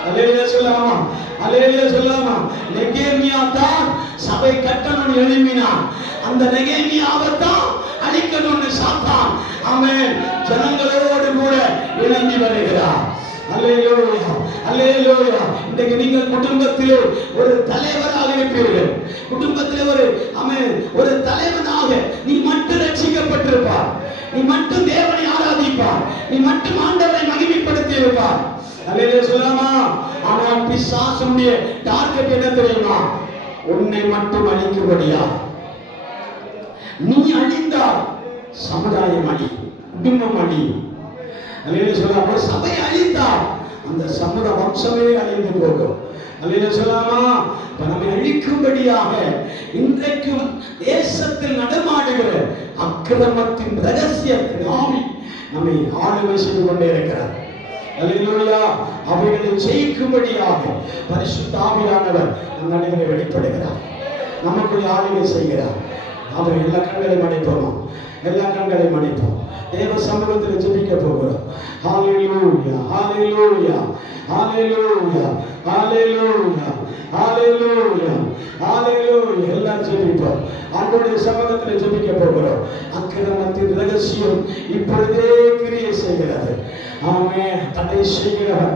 அல்லேலூயா சொல்லலாமா? அல்லேலூயா சொல்லலாமா? நெகேமியா தான் சபை கட்டணும்னு எழுப்பினான். அந்த நெகேமியாவை தான் அழிக்கணும்னு சாத்தான் ஆமென் ஜனங்களோடு கூட இணைந்து வருகிறார். அல்லேலூயா, அல்லேலூயா. இன்றைக்கு நீங்கள் குடும்பத்திலே ஒரு தலைவராக இருப்பீர்கள். குடும்பத்திலே ஒரு தலைவனாக நீ மட்டும் ரட்சிக்கப்பட்டிருப்பார், நீ மட்டும் தேவனை ஆராதிப்பார், நீ மட்டும் ஆண்டவரை மகிமைப்படுத்தி இருப்பார். அல்லேலூயா சொல்லலாமா? ஆனால் பிசாசுடைய டார்கெட் என்ன தெரியுமா? உன்னை மட்டும் அழிக்கும்படியா. நீ அழிந்தால் சமுதாயம் அழி, குடும்பம் அழி. அல்லேலூயா சொல்லலாமா? ஒரு சபை அழிந்தால் அந்த சமுதாய வம்சமே அழிந்து போகும். அல்லேலூயா சொல்லலாமா? நம்மை அழிக்கும்படியாக இன்றைக்கும் தேசத்தில் நடமாடுகிற அக்கிரமத்தின் ரகசியத்தின் ஆவி நம்மை ஆளுமை செய்து கொண்டே இருக்கிறார். அல்லேலூயா. அவைகளை ஜெயிக்கும்படியாக பரிசுத்த ஆவியானவர் நம் நடுவே வெளிப்படுகிறார், நமக்குள் ஆளுமை செய்கிறார். அவர் எல்லா கண்களையும் அடைப்போமா? எல்லா கண்களையும் அடைப்போம். தேவ சமூகத்தில் ஜெபிக்க போகிறோம். ஹalleluya, ஹalleluya, ஹalleluya, ஹalleluya, ஹalleluya, ஹalleluya. எல்லாரும் ஜெபிப்போம். ஆண்டவருடைய சமூகத்தில் ஜெபிக்க போகிறோம். அக்கிரமத்தின் ரகசியம் இப்பொழுதே கிரியை செய்கிறது. ஆமென். தடை செய்கிறவர்